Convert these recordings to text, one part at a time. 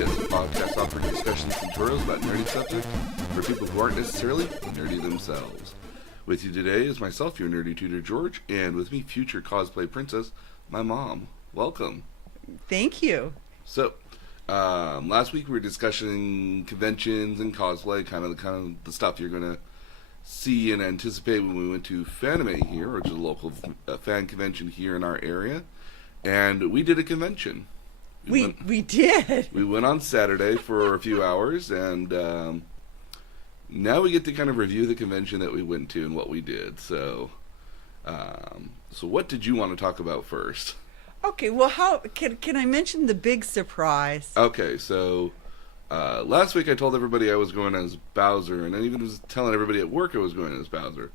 Podcast, a podcast offering discussions and tutorials about nerdy subjects for people who aren't necessarily nerdy themselves. With you today is myself, your nerdy tutor George, and with me, future cosplay princess, my mom. Welcome. Thank you. So, last week we were discussing conventions and cosplay, kind of the stuff you're going to see and anticipate when we went to Fanime here, which is a local fan convention here in our area, and we did a convention. We did. We went on Saturday for a few hours, and now we get to kind of review the convention that we went to and what we did. So what did you want to talk about first? Okay, well, how can I mention the big surprise? Okay, so last week I told everybody I was going as Bowser, and I even was telling everybody at work I was going as Bowser.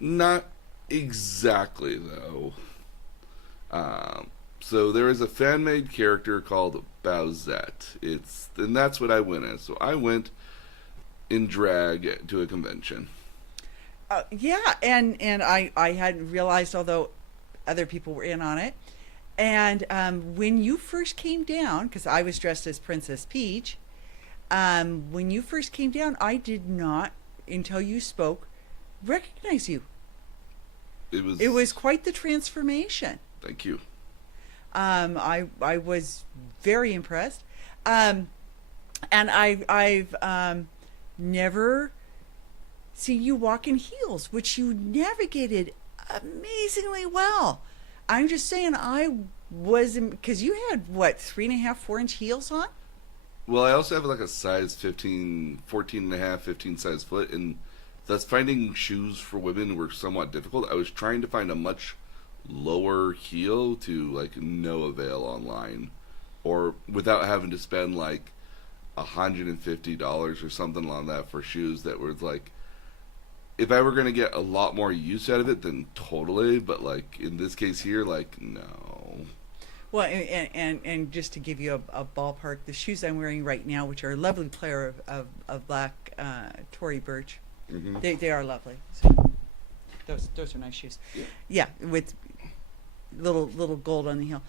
Not exactly, though. So there is a fan-made character called Bowsette. And that's what I went as. So I went in drag to a convention. Yeah, and I hadn't realized, although other people were in on it. And when you first came down, because I was dressed as Princess Peach, when you first came down, I did not, until you spoke, recognize you. It was quite the transformation. Thank you. I was very impressed, and I've never seen you walk in heels, which you navigated amazingly well. I'm just saying, I was, because you had what, 3.5, 4-inch heels on? Well, I also have like a size 15, 14.5, 15 size foot, and thus finding shoes for women were somewhat difficult. I was trying to find a much lower heel to like no avail online, or without having to spend like $150 or something like that for shoes that were like, if I were going to get a lot more use out of it, then totally, but like in this case here, like no. Well, and just to give you a ballpark, the shoes I'm wearing right now, which are a lovely pair of black Tory Burch, mm-hmm. they are lovely. So those are nice shoes. Yeah, with little gold on the heel.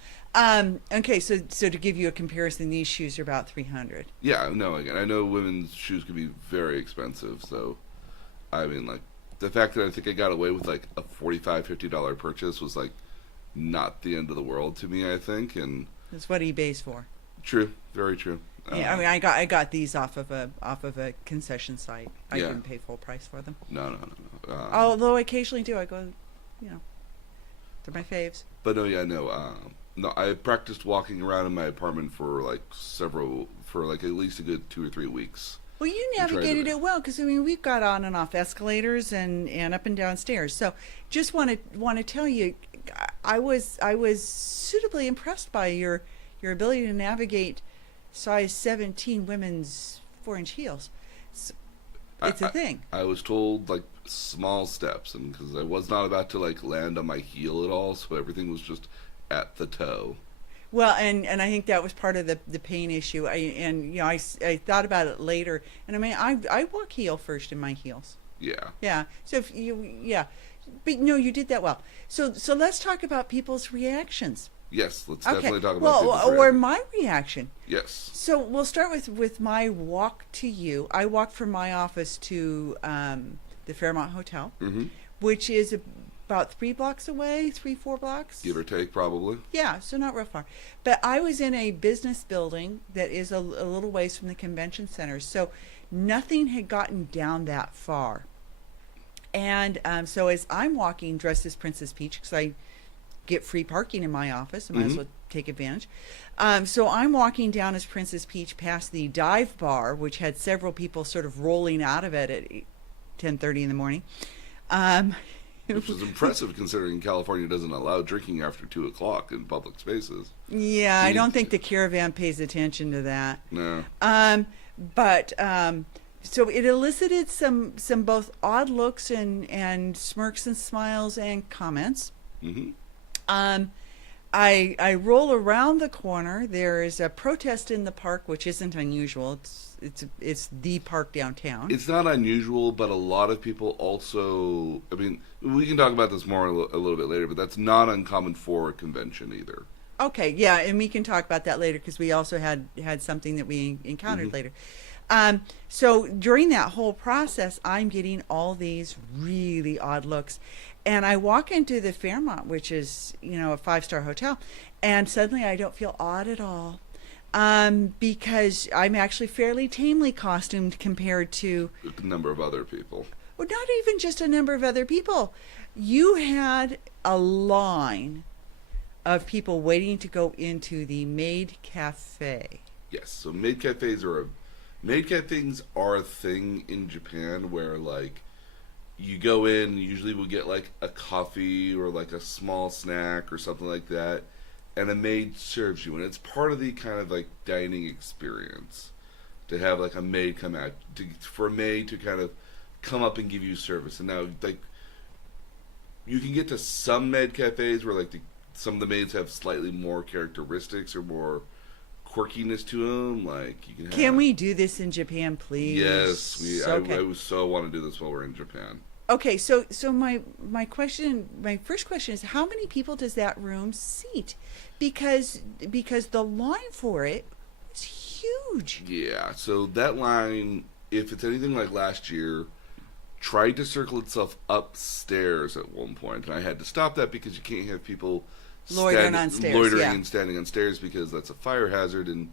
Okay, so to give you a comparison, these shoes are about $300. Yeah, no, again, I know women's shoes can be very expensive, so I mean, like, the fact that I think I got away with like a $45, $50 purchase was like not the end of the world to me, I think, and that's what eBay's for. True, very true. Yeah, I mean, I got these off of a concession site. I didn't pay full price for them. No. Although I occasionally do, I go, they're my faves. But no, I practiced walking around in my apartment for at least a good 2 or 3 weeks. Well, you navigated it well, because I mean, we've got on and off escalators and up and down stairs. So, just want to tell you, I was suitably impressed by your ability to navigate size 17 women's 4-inch heels. So, it's a thing. I was told like small steps, and because I was not about to like land on my heel at all, so everything was just at the toe. Well, and I think that was part of the pain issue. I thought about it later, and I mean, I walk heel first in my heels. Yeah. Yeah. So but no, you did that well. So let's talk about people's reactions. Yes, let's definitely talk about people's reactions. Or my reaction. Yes. So we'll start with my walk to you. I walked from my office to the Fairmont Hotel, mm-hmm. which is about 3 blocks away, 3-4 blocks. Give or take, probably. Yeah, so not real far. But I was in a business building that is a little ways from the convention center, so nothing had gotten down that far. And so as I'm walking dressed as Princess Peach, because I get free parking in my office, I might as well take advantage. So I'm walking down as Princess Peach past the dive bar, which had several people sort of rolling out of it at 10:30 in the morning. Which is impressive considering California doesn't allow drinking after 2 o'clock in public spaces. Yeah, I don't think the caravan pays attention to that. No. So it elicited some both odd looks and smirks and smiles and comments. Mm-hmm. I roll around the corner. There is a protest in the park, which isn't unusual. It's the park downtown. It's not unusual, but a lot of people also, I mean, we can talk about this more a little bit later, but that's not uncommon for a convention either. Okay, yeah, and we can talk about that later because we also had something that we encountered Hmm. later. So during that whole process, I'm getting all these really odd looks, and I walk into the Fairmont, which is a 5-star hotel, and suddenly I don't feel odd at all, because I'm actually fairly tamely costumed compared to, A number of other people. well, not even just a number of other people. You had a line of people waiting to go into the maid cafe. Yes, so maid cafes are a thing in Japan where like you go in, usually we'll get like a coffee or like a small snack or something like that, and a maid serves you, and it's part of the kind of like dining experience to have like a maid come out for a maid to kind of come up and give you service. And now like you can get to some maid cafes where like some of the maids have slightly more characteristics or more quirkiness to them. Like you can have. Can we do this in Japan, please? Yes, Okay. I so want to do this while we're in Japan. Okay, so my first question is, how many people does that room seat? Because the line for it was huge. Yeah, so that line, if it's anything like last year, tried to circle itself upstairs at one point, and I had to stop that because you can't have people loitering yeah. and standing on stairs because that's a fire hazard, and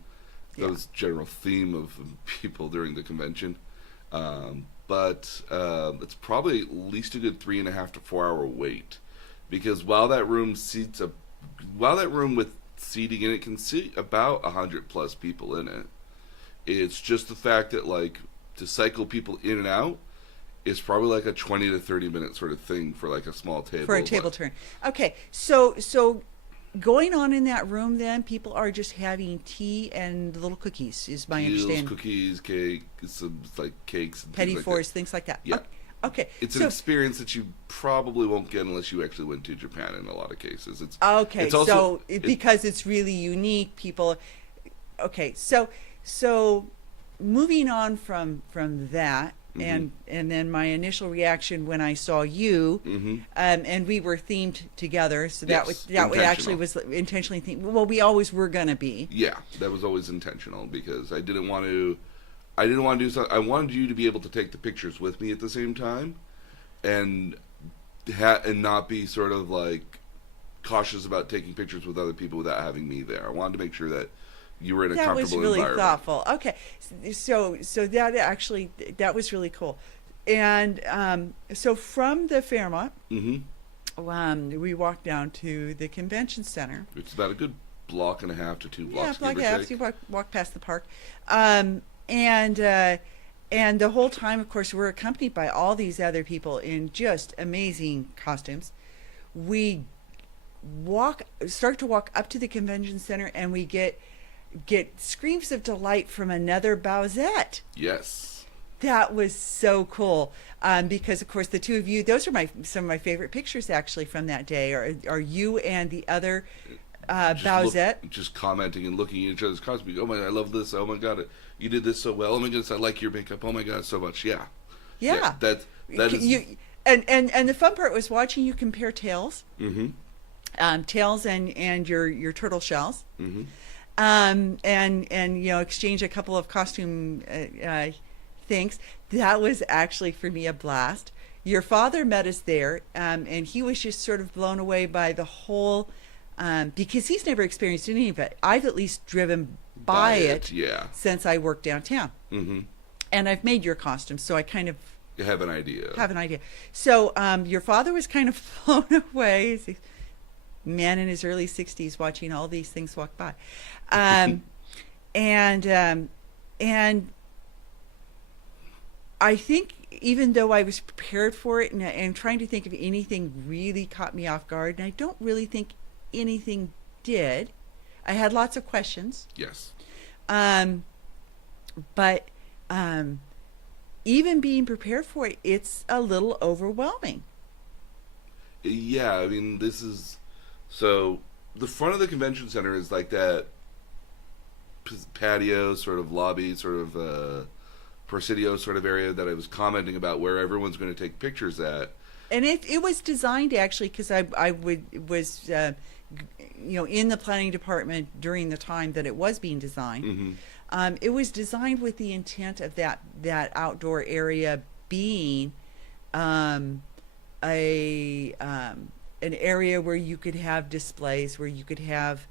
that Yeah. was general theme of people during the convention. But it's probably at least a good 3.5 to 4 hour wait, because while that room with seating in it can seat about 100 plus people in it, it's just the fact that like to cycle people in and out is probably like a 20 to 30 minute sort of thing for like a small table. For a table turn. Okay, so going on in that room, then people are just having tea and little cookies, is my Meals, understanding. cookies, cake, some like cakes, and Petty things like fours, that. things like that. Yeah. Okay. It's So an experience that you probably won't get unless you actually went to Japan. In a lot of cases, okay, It's also, because it's really unique, people. Okay, so moving on from that, Mhm. and then my initial reaction when I saw you, Mhm. and we were themed together, so Yes, that actually intentional. was intentionally themed. Well, we always were gonna be. Yeah, that was always intentional because I didn't want to. I didn't want to do something. I wanted you to be able to take the pictures with me at the same time, and and not be sort of like cautious about taking pictures with other people without having me there. I wanted to make sure that you were in a That was comfortable really environment. thoughtful. Okay, so that was really cool, and so from the Fairmont, Mm-hmm. we walked down to the convention center. It's about a good block and a half to 2 blocks. Yeah, give or half. take. You walk past the park, and the whole time, of course, we're accompanied by all these other people in just amazing costumes. We start to walk up to the convention center, and we get screams of delight from another Bowsette. Yes. That was so cool, because of course the two of you, those are some of my favorite pictures actually from that day. Are you and the other Bowsette? Just commenting and looking at each other's costumes. Oh my God, I love this. Oh my God, you did this so well. Oh my goodness, I like your makeup. Oh my God, so much. Yeah. Yeah. that is. You, and the fun part was watching you compare tails, Mm-hmm. tails and your turtle shells, Mm-hmm. and exchange a couple of costume things. That was actually for me a blast. Your father met us there, and he was just sort of blown away by the whole, because he's never experienced any of it. I've at least driven by it Yeah. since I worked downtown, Mm-hmm. and I've made your costumes, so I kind of You have an idea. have an idea. So your father was kind of blown away. He's a man in his early 60s watching all these things walk by. And I think even though I was prepared for it and trying to think if anything really caught me off guard, and I don't really think anything did. I had lots of questions. Yes. But even being prepared for it, it's a little overwhelming. Yeah, I mean, this is so the front of the convention center is like that patio, sort of lobby, sort of Presidio sort of area that I was commenting about, where everyone's going to take pictures at. And it was designed actually because I was in the planning department during the time that it was being designed. It was designed with the intent of that outdoor area being a an area where you could have displays, where you could have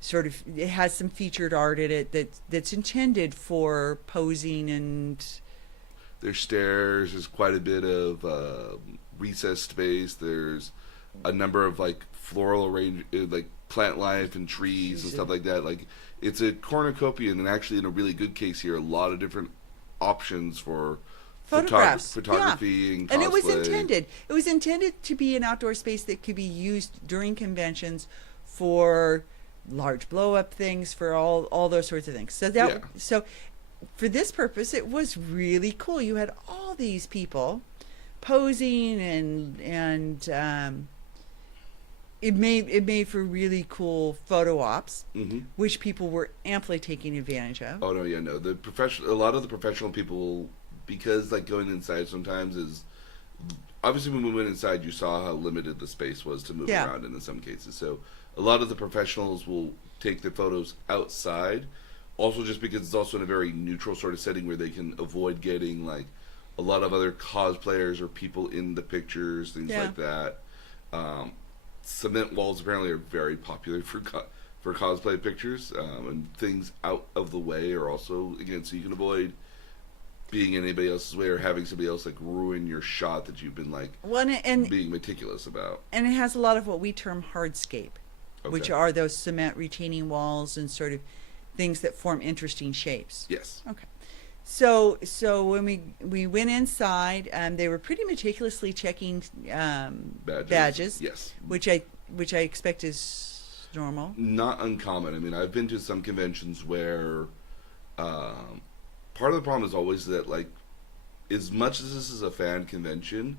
sort of, it has some featured art in it that's intended for posing. And there's stairs. There's quite a bit of recessed space. There's a number of like floral arrange, like plant life and trees and stuff like that. Like it's a cornucopia, and actually in a really good case here, a lot of different options for photographs, photography, and cosplay. And it was intended to be an outdoor space that could be used during conventions for large blow up things, for all those sorts of things. So for this purpose, it was really cool. You had all these people posing, and it made for really cool photo ops, which people were amply taking advantage of. Oh no, yeah, no. A lot of the professional people, because like going inside sometimes is, obviously when we went inside, you saw how limited the space was to move around in some cases. So a lot of the professionals will take the photos outside, also just because it's also in a very neutral sort of setting where they can avoid getting like a lot of other cosplayers or people in the pictures, things like that. Cement walls apparently are very popular for cosplay pictures, and things out of the way are also, again, so you can avoid being in anybody else's way or having somebody else like ruin your shot that you've been like being meticulous about. And it has a lot of what we term hardscape, which are those cement retaining walls and sort of things that form interesting shapes. Yes. Okay. So when we went inside, they were pretty meticulously checking badges. Yes. Which I expect is normal. Not uncommon. I mean, I've been to some conventions where part of the problem is always that, like, as much as this is a fan convention,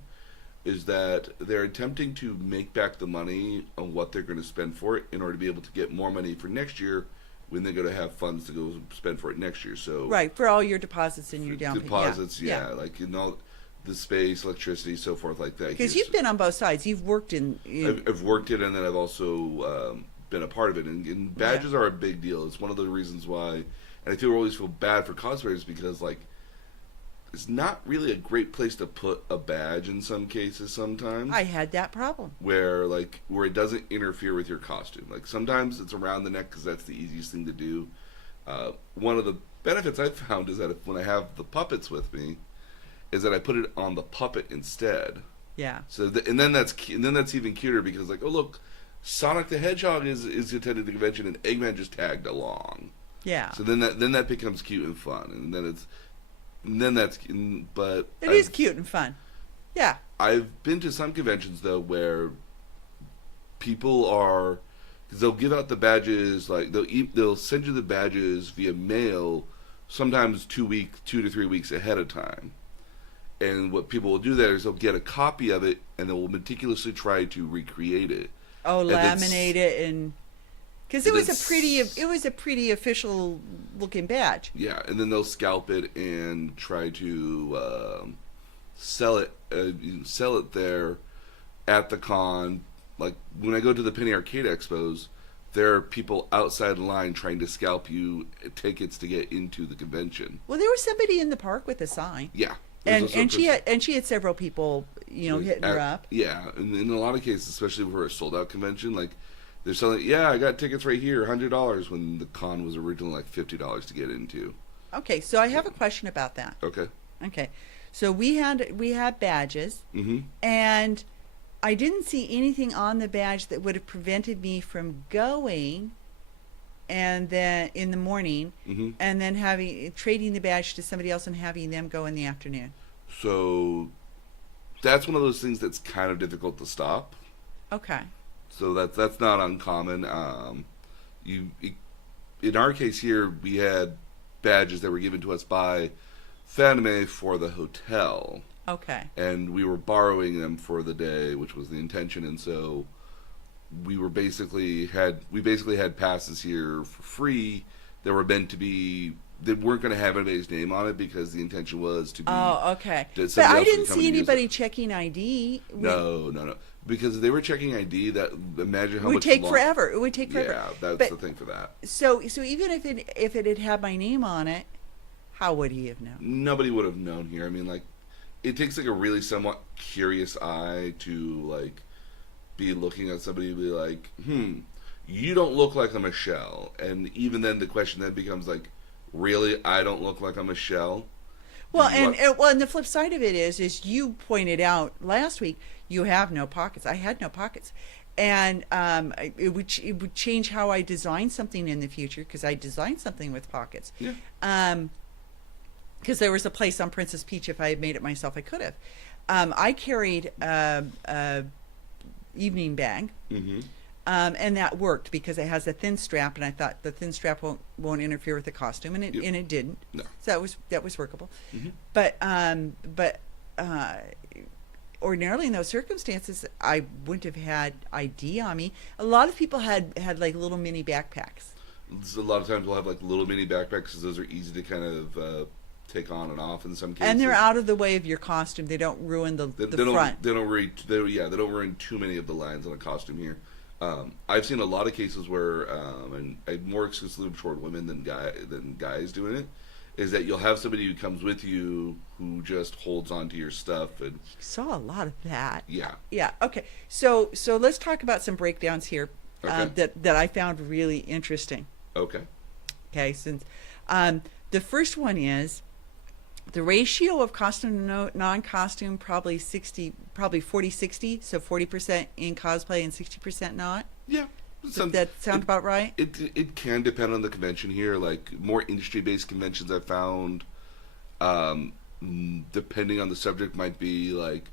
is that they're attempting to make back the money on what they're going to spend for it in order to be able to get more money for next year when they're going to have funds to go spend for it next year. So right, for all your deposits and your down payment. Deposits, like, you know, the space, electricity, so forth like that. Because you've been on both sides. You've worked in... I've worked it, and then I've also been a part of it. And badges are a big deal. It's one of the reasons why... And I always feel bad for cosplayers because, like, it's not really a great place to put a badge in some cases sometimes. I had that problem. Where it doesn't interfere with your costume. Like, sometimes it's around the neck because that's the easiest thing to do. One of the benefits I've found is that when I have the puppets with me, is that I put it on the puppet instead. Yeah. So and then that's even cuter because, like, oh look, Sonic the Hedgehog is attending the convention and Eggman just tagged along. Yeah. So then that becomes cute and fun, but it is cute and fun. Yeah. I've been to some conventions though where people are, because they'll give out the badges, like they'll send you the badges via mail, sometimes 2 to 3 weeks ahead of time. And what people will do there is they'll get a copy of it and they will meticulously try to recreate it. Oh, laminate it and. Because it was a pretty official looking badge. Yeah, and then they'll scalp it and try to sell it there at the con. Like when I go to the Penny Arcade Expos, there are people outside the line trying to scalp you tickets to get into the convention. Well, there was somebody in the park with a sign. Yeah, and she had several people, hitting her up. Yeah, and in a lot of cases, especially for a sold out convention, like. They're selling, I got tickets right here, $100, when the con was originally like $50 to get into. Okay, so I have a question about that. Okay, so we had badges, and I didn't see anything on the badge that would have prevented me from going, and then in the morning, and then trading the badge to somebody else and having them go in the afternoon. So that's one of those things that's kind of difficult to stop. Okay. So that's not uncommon. In our case here, we had badges that were given to us by Fanime for the hotel. Okay. And we were borrowing them for the day, which was the intention. And so we basically had passes here for free that were meant to be they weren't going to have anybody's name on it because the intention was to be. Oh, okay. that But somebody I else would didn't come see and use anybody it. checking ID. No. Because if they were checking ID, that imagine how It would much take long- forever. It would take forever. Yeah, that's But- the thing for that. So even if it had my name on it, how would he have known? Nobody would have known here. I mean, like, it takes like a really somewhat curious eye to like be looking at somebody and be like, you don't look like a Michelle. And even then, the question then becomes like, really, I don't look like a Michelle? Well, You and the flip side of it is you pointed out last week you have no pockets. I had no pockets, and it would change how I design something in the future because I designed something with pockets. Yeah. Because there was a place on Princess Peach. If I had made it myself, I could have. I carried a evening bag. Mm-hmm. And that worked because it has a thin strap, and I thought the thin strap won't interfere with the costume, and it didn't. No. So that was workable. Mm-hmm. But ordinarily in those circumstances, I wouldn't have had ID on me. A lot of people had like little mini backpacks. A lot of times we'll have like little mini backpacks because those are easy to kind of take on and off in some cases. And they're out of the way of your costume. They don't ruin the front. They don't ruin too many of the lines on a costume here. I've seen a lot of cases where, and more exclusively toward women than guys doing it, is that you'll have somebody who comes with you who just holds onto your stuff and Saw a lot of that. yeah. Yeah. Okay. So let's talk about some breakdowns here Okay. that I found really interesting. Okay. Okay. Since the first one is the ratio of costume to non-costume probably 40-60, so 40% in cosplay and 60% not. Yeah. Does that sound about right? It can depend on the convention here. Like more industry-based conventions I've found, depending on the subject, might be like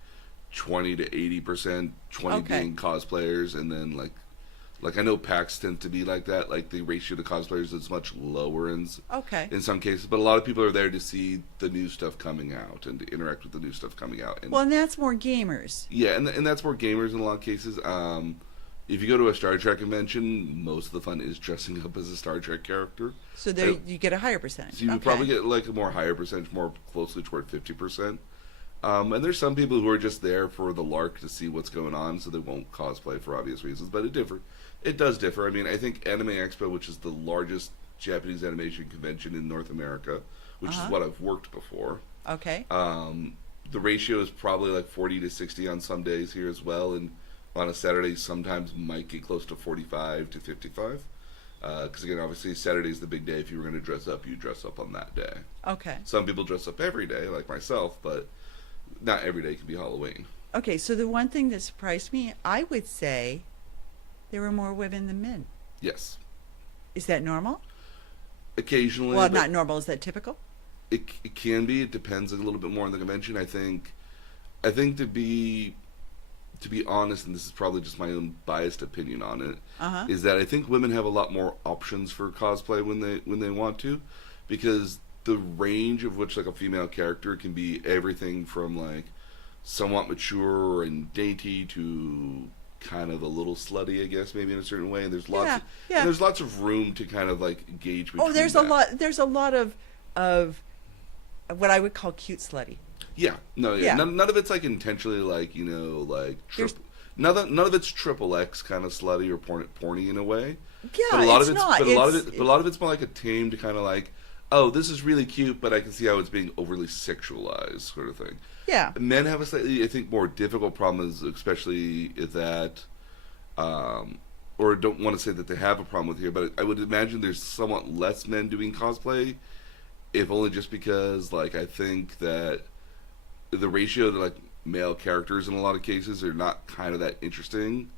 20 to 80%, 20 Okay. being cosplayers, and then like I know PAX tend to be like that. Like the ratio to cosplayers is much lower in some cases, but a lot of people are there to see the new stuff coming out and to interact with the new stuff coming out. And, Well, and that's more gamers. yeah, and that's more gamers in a lot of cases. If you go to a Star Trek convention, most of the fun is dressing up as a Star Trek character. So there you get a higher percentage. So you would probably get like a more higher percentage, more closely toward 50%. And there's some people who are just there for the lark to see what's going on, so they won't cosplay for obvious reasons. But it does differ. I mean, I think Anime Expo, which is the largest Japanese animation convention in North America, which is what I've worked before. Okay. The ratio is probably like 40 to 60 on some days here as well, and on a Saturday sometimes might get close to 45 to 55. Because again, obviously Saturday's the big day. If you were going to dress up, you dress up on that day. Okay. Some people dress up every day, like myself, but not every day can be Halloween. Okay. So the one thing that surprised me, I would say, there were more women than men. Yes. Is that normal? Occasionally. Well, but not normal. Is that typical? It can be. It depends a little bit more on the convention. I think to be honest, and this is probably just my own biased opinion on it, is that I think women have a lot more options for cosplay when they want to, because the range of which like a female character can be everything from like somewhat mature and dainty to kind of a little slutty, I guess, maybe in a certain way. And there's lots Yeah. there's lots of room to kind of like gauge between There's that. there's a lot of what I would call cute slutty. Yeah, no, yeah. Yeah. None of it's like intentionally like like There's- none of it's triple X kind of slutty or porny in a way. Yeah, But a lot it's of it's not. but a lot of it's more like a tamed kind of like, oh, this is really cute, but I can see how it's being overly sexualized sort of thing. Yeah. Men have a slightly, I think, more difficult problem, especially that, or don't want to say that they have a problem with here, but I would imagine there's somewhat less men doing cosplay, if only just because, like, I think that the ratio to, like, male characters in a lot of cases are not kind of that interesting,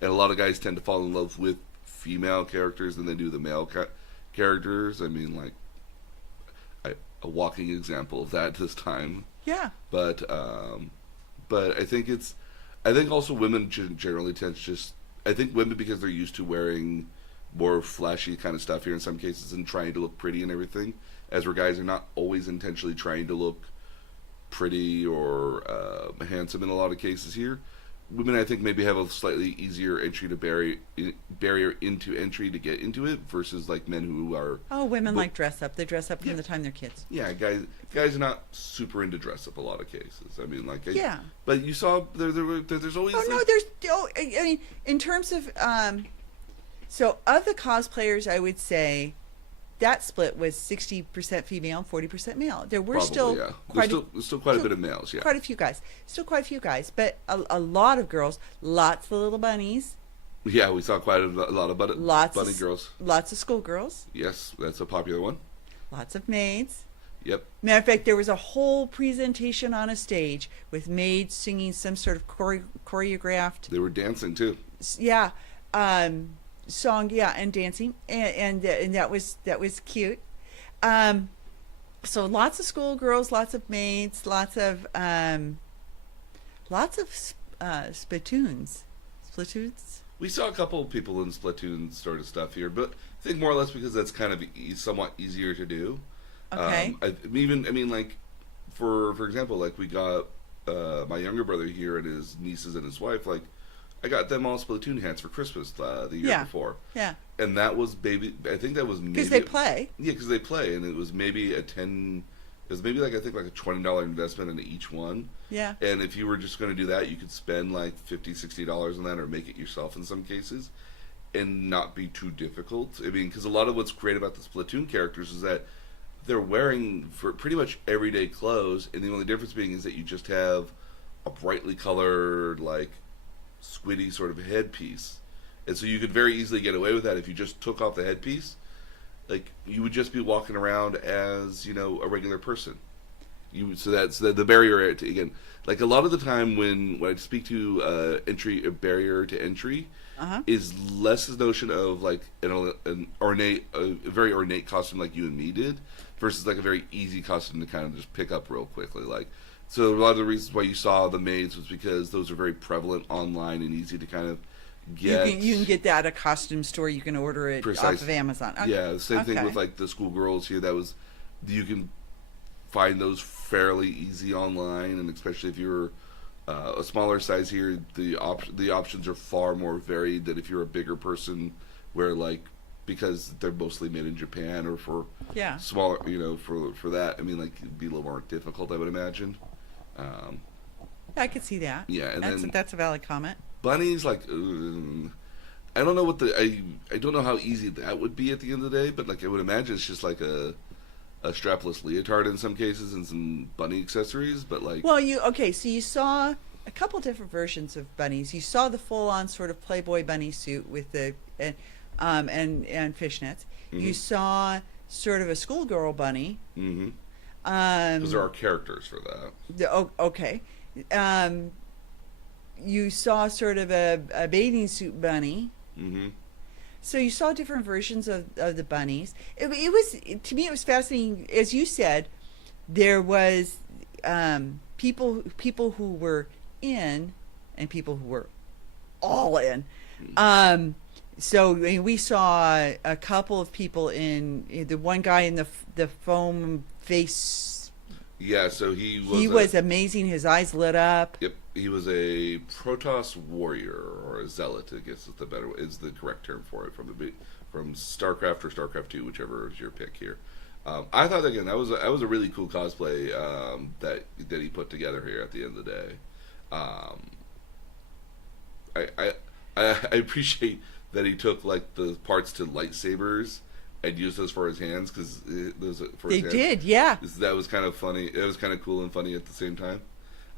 and a lot of guys tend to fall in love with female characters than they do the male characters. I mean, like, a walking example of that this time. Yeah. But I think also women generally tend to just, I think women, because they're used to wearing more flashy kind of stuff here in some cases and trying to look pretty and everything, as where guys are not always intentionally trying to look pretty or handsome in a lot of cases here. women, I think, maybe have a slightly easier entry to barrier into entry to get into it versus like men who are. Oh, women But- like dress up. They dress up from Yeah. the time they're kids. Yeah, guys are not super into dress up a lot of cases. I mean, like, Yeah. But you saw there's always. Oh no, like- there's. Oh, I mean, in terms of so of the cosplayers, I would say that split was 60% female, 40% male. There were Probably, still yeah. quite There's still quite a bit of males, yeah. quite a few guys. Still quite a few guys, but a lot of girls. Lots of little bunnies. Yeah, we saw quite a lot of Lots bunny of girls. Lots of schoolgirls. Yes, that's a popular one. Lots of maids. Yep. Matter of fact, there was a whole presentation on a stage with maids singing some sort of choreographed, They were dancing too. yeah, song, yeah, and dancing, and that was cute. So lots of schoolgirls, lots of maids, lots of spittoons. We saw a couple of people in Splatoon sort of stuff here, but I think more or less because that's kind of somewhat easier to do. Okay. Like for example, like we got my younger brother here and his nieces and his wife. Like I got them all Splatoon hats for Christmas the year Yeah. before, Yeah, and that was I think that was maybe because they play. Yeah, because they play, and it was maybe a $10. It was maybe like I think like a $20 investment in each one. Yeah. And if you were just going to do that, you could spend like $50-$60 on that, or make it yourself in some cases, and not be too difficult. I mean, because a lot of what's great about the Splatoon characters is that they're wearing for pretty much everyday clothes, and the only difference being is that you just have a brightly colored, like squiddy sort of headpiece, and so you could very easily get away with that if you just took off the headpiece. Like you would just be walking around as a regular person. So that's the barrier to, again. Like a lot of the time when I speak to a barrier to entry, Uh-huh. is less the notion of like an ornate, a very ornate costume like you and me did, versus like a very easy costume to kind of just pick up real quickly. Like so, a lot of the reasons why you saw the maids was because those are very prevalent online and easy to kind of get. You can get that at a costume store. You can order it off of Amazon. Okay. Yeah, the same thing Okay. with like the schoolgirls here. You can find those fairly easy online, and especially if you're a smaller size here, the options are far more varied than if you're a bigger person, where like because they're mostly made in Japan or for Yeah. smaller, for that. I mean, like it'd be a little more difficult, I would imagine. I could see that. Yeah, and then that's a valid comment. bunnies, like I don't know what I don't know how easy that would be at the end of the day, but like I would imagine it's just like a strapless leotard in some cases and some bunny accessories, but like Well, so you saw a couple different versions of bunnies. You saw the full-on sort of Playboy bunny suit with the and fishnets. You saw sort of a schoolgirl bunny. because Um, there are characters for that. Okay. You saw sort of a bathing suit bunny. Mm-hmm. So you saw different versions of the bunnies. It was, to me, it was fascinating. As you said, there was people who were in and people who were all in. So I mean, we saw a couple of people in the one guy in the foam face. Yeah, so he Was amazing. His eyes lit up. Yep, he was a Protoss warrior or a zealot. I guess is the correct term for it from StarCraft or StarCraft 2, whichever is your pick here. I thought again that was a really cool cosplay that he put together here at the end of the day. I appreciate that he took like the parts to lightsabers and used those for his hands because those for They his hands. did, yeah. That was kind of funny. It was kind of cool and funny at the same time.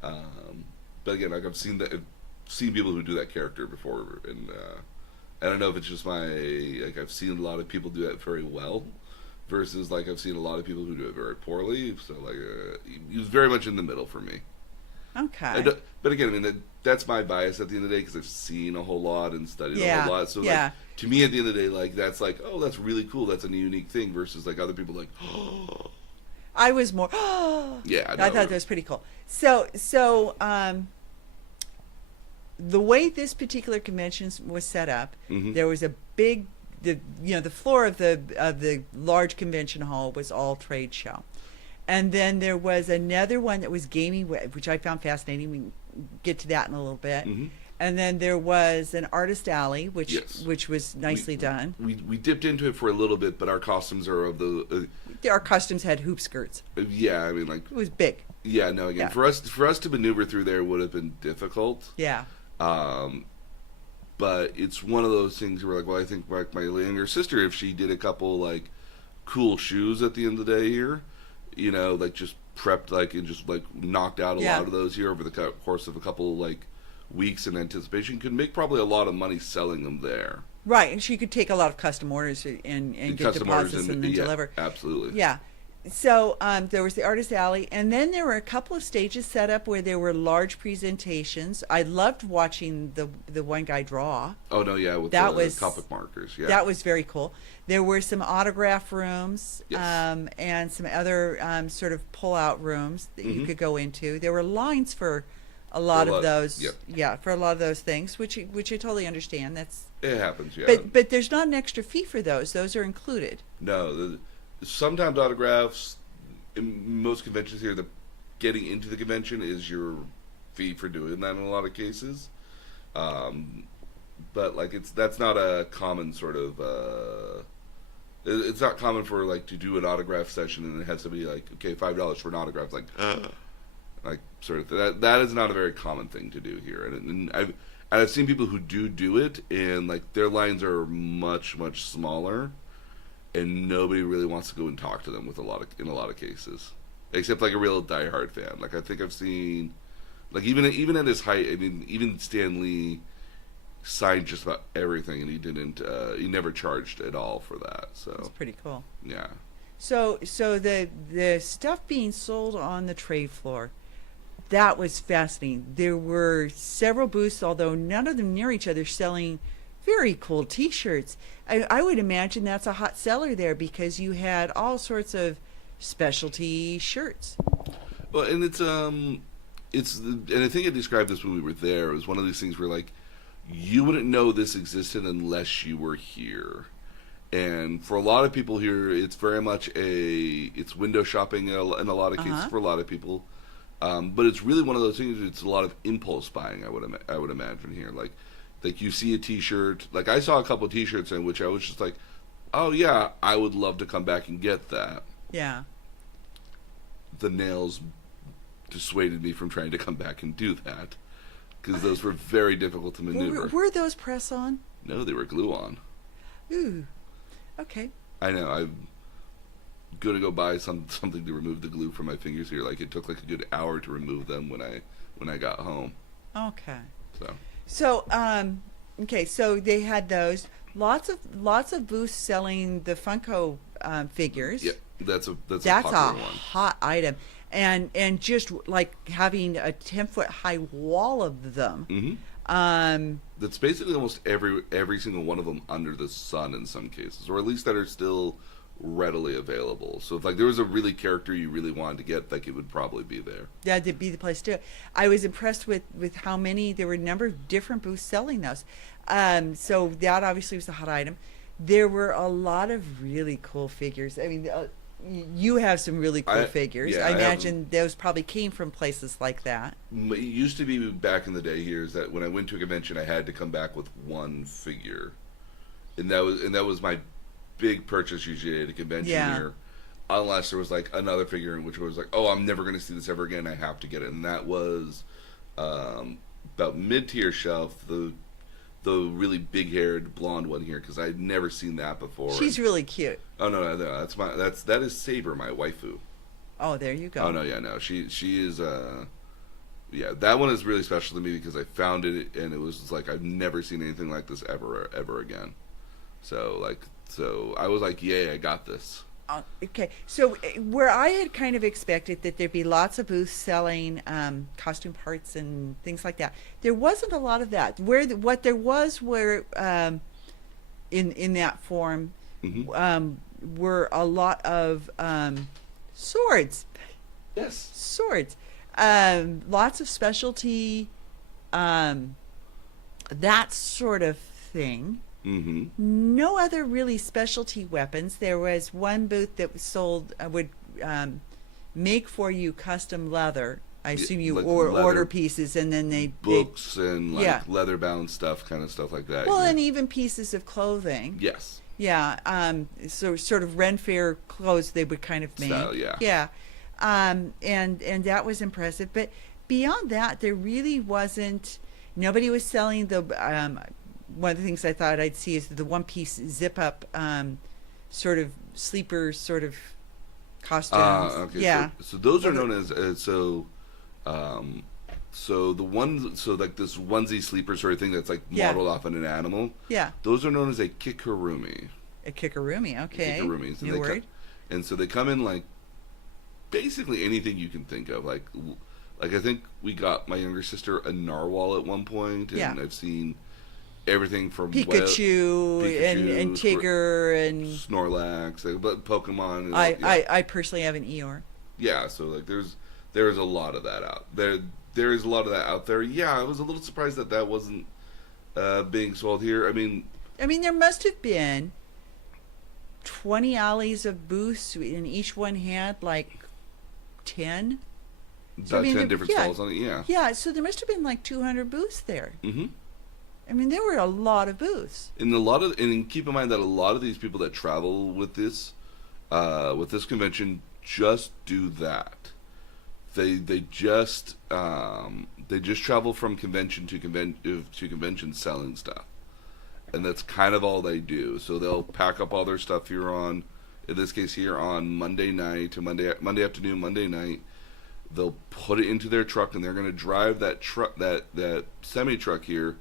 But again, like I've seen people who do that character before, and I don't know if it's just I've seen a lot of people do that very well, versus like I've seen a lot of people who do it very poorly. So like he was very much in the middle for me. Okay. But again, I mean that's my bias at the end of the day because I've seen a whole lot and studied a whole lot. So like, to me, at the end of the day, like that's like, oh, that's really cool. That's a unique thing. Versus like other people like, oh. I was more. Yeah, I thought that was pretty cool. So the way this particular convention was set up, there was a big, the floor of the large convention hall was all trade show, and then there was another one that was gaming, which I found fascinating. get to that in a little bit. Mm-hmm. And then there was an artist alley, which Yes. which was nicely done. We dipped into it for a little bit, but our costumes are of the Our costumes had hoop skirts. yeah. I mean, like, It was big. yeah. No, again, Yeah. for us to maneuver through there would have been difficult. Yeah. But it's one of those things where, like, well, I think like my younger sister, if she did a couple like cool shoes at the end of the day here, you know, like just prepped like and just like knocked out a Yeah. lot of those here over the course of a couple like weeks in anticipation, could make probably a lot of money selling them there. Right, and she could take a lot of custom orders and get Custom orders deposits and then yeah, deliver. Absolutely. Yeah. So there was the artist alley, and then there were a couple of stages set up where there were large presentations. I loved watching the one guy draw. Oh no, yeah, with That the was Copic markers. Yeah. That was very cool. There were some autograph rooms, Yes. and some other sort of pull-out rooms that you Mhm. could go into. There were lines for a lot of those. yep. Yeah, for a lot of those things, which I totally understand. That's It happens. Yeah. but there's not an extra fee for those. Those are included. No, sometimes autographs in most conventions here, the getting into the convention is your fee for doing that in a lot of cases. But like that's not a common sort of. It's not common for like to do an autograph session and it has to be like, okay, $5 for an autograph, like sort of that is not a very common thing to do here, and I've seen people who do it, and like their lines are much smaller, and nobody really wants to go and talk to them in a lot of cases, except like a real diehard fan. Like I think I've seen, like even at his height, I mean, even Stan Lee signed just about everything, and he never charged at all for that. It's So pretty cool. yeah. So the stuff being sold on the trade floor, that was fascinating. There were several booths, although none of them near each other, selling very cool T-shirts. I would imagine that's a hot seller there because you had all sorts of specialty shirts. Well, and and I think I described this when we were there. It was one of these things where like you wouldn't know this existed unless you were here. And for a lot of people here, it's very much it's window shopping in a lot of cases for a lot of people. But it's really one of those things. It's a lot of impulse buying. I would imagine here, like you see a T-shirt. Like I saw a couple of T-shirts in which I was just like, oh yeah, I would love to come back and get that. Yeah. The nails dissuaded me from trying to come back and do that because those were very difficult to maneuver. Were those press on? No, they were glue on. Ooh. Okay. I know. I'm going to go buy something to remove the glue from my fingers here. Like it took like a good hour to remove them when I got home. Okay. So Okay, so they had those lots of booths selling the Funko figures. yeah, that's a That's popular a one. hot item, and just like having a 10-foot high wall of them. Mm-hmm. That's basically almost every single one of them under the sun in some cases, or at least that are still readily available. So if like there was a really character you really wanted to get, like it would probably be there. That'd be the place to do it. I was impressed with how many, there were a number of different booths selling those. So that obviously was a hot item. There were a lot of really cool figures. I mean, you have some really cool figures. yeah, I I have- imagine those probably came from places like that. It used to be back in the day here is that when I went to a convention, I had to come back with one figure, and that was my big purchase usually at a convention here, unless there was like another figure in which was like, oh, I'm never going to see this ever again. I have to get it, and that was about mid-tier shelf, the really big-haired blonde one here, because I'd never seen that before. She's really cute. Oh no, that is Saber, my waifu. Oh, there you go. Oh no, yeah, no, she is yeah, that one is really special to me because I found it and it was like I've never seen anything like this ever again. So I was like, yay, I got this. Okay, so where I had kind of expected that there'd be lots of booths selling costume parts and things like that, there wasn't a lot of that. What there was were in that form were a lot of swords. Yes. Swords. Lots of specialty, that sort of thing. Mm-hmm. No other really specialty weapons. There was one booth that sold would make for you custom leather I assume you like order leather pieces and then they books and like yeah. leather bound stuff, kind of stuff like that. Well, Yeah. and even pieces of clothing. Yes. Yeah. So sort of Ren Fair clothes they would kind of make. Style, yeah. Yeah. And that was impressive. But beyond that, there really wasn't. Nobody was selling the. One of the things I thought I'd see is the one piece zip up, sort of sleeper sort of costumes. Okay. Yeah. So those are known as so the ones, so like this onesie sleeper sort of thing that's like Yeah. modeled off on an animal. Yeah. Those are known as a kikurumi. A kikurumi. Okay. Kikurumi. So New they word. and so they come in like basically anything you can think of. Like I think we got my younger sister a narwhal at one point, and Yeah. I've seen everything from Pikachu, and Tigger and Snorlax, but Pokemon. And I personally have an Eeyore. yeah, so like there's a lot of that out there. There is a lot of that out there. Yeah, I was a little surprised that wasn't being sold here. I mean, there must have been 20 alleys of booths, and each one had like 10. about 10 different yeah. stalls on it. Yeah. Yeah, so there must have been like 200 booths there. Mm-hmm. There were a lot of booths. And keep in mind that a lot of these people that travel with this convention just do that. They just travel from convention to convention selling stuff, and that's kind of all they do. So they'll pack up all their stuff here on, in this case here on Monday night to Monday afternoon, Monday night. They'll put it into their truck, and they're going to drive that truck, that semi truck here,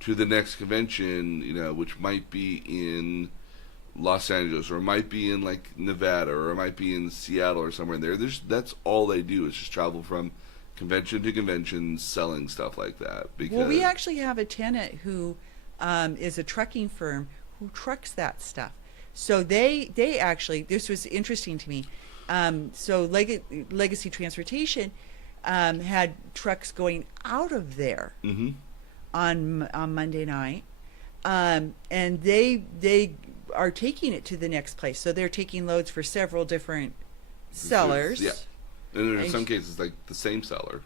to the next convention. Which might be in Los Angeles, or it might be in like Nevada, or it might be in Seattle or somewhere in there. That's all they do is just travel from convention to convention selling stuff like that. Well, we actually have a tenant who is a trucking firm who trucks that stuff. So they actually, this was interesting to me. So Legacy Transportation had trucks going out of there mm-hmm. on Monday night, and they are taking it to the next place. So they're taking loads for several different sellers. Yeah, and in some cases like the same seller.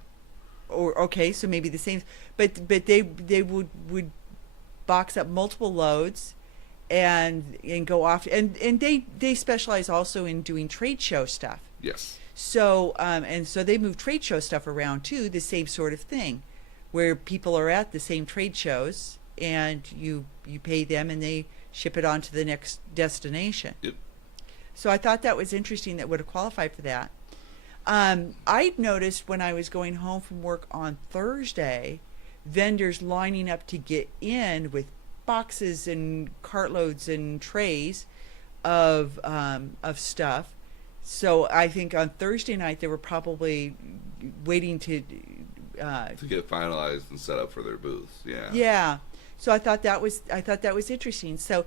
Or okay, so maybe the same, but they would box up multiple loads and go off, and they specialize also in doing trade show stuff. Yes. So so they move trade show stuff around too, the same sort of thing, where people are at the same trade shows and you pay them and they ship it on to the next destination. Yep. So I thought that was interesting, that would have qualified for that. I noticed when I was going home from work on Thursday, vendors lining up to get in with boxes and cartloads and trays of stuff. So I think on Thursday night they were probably waiting to get finalized and set up for their booths. Yeah. Yeah. So I thought that was interesting. So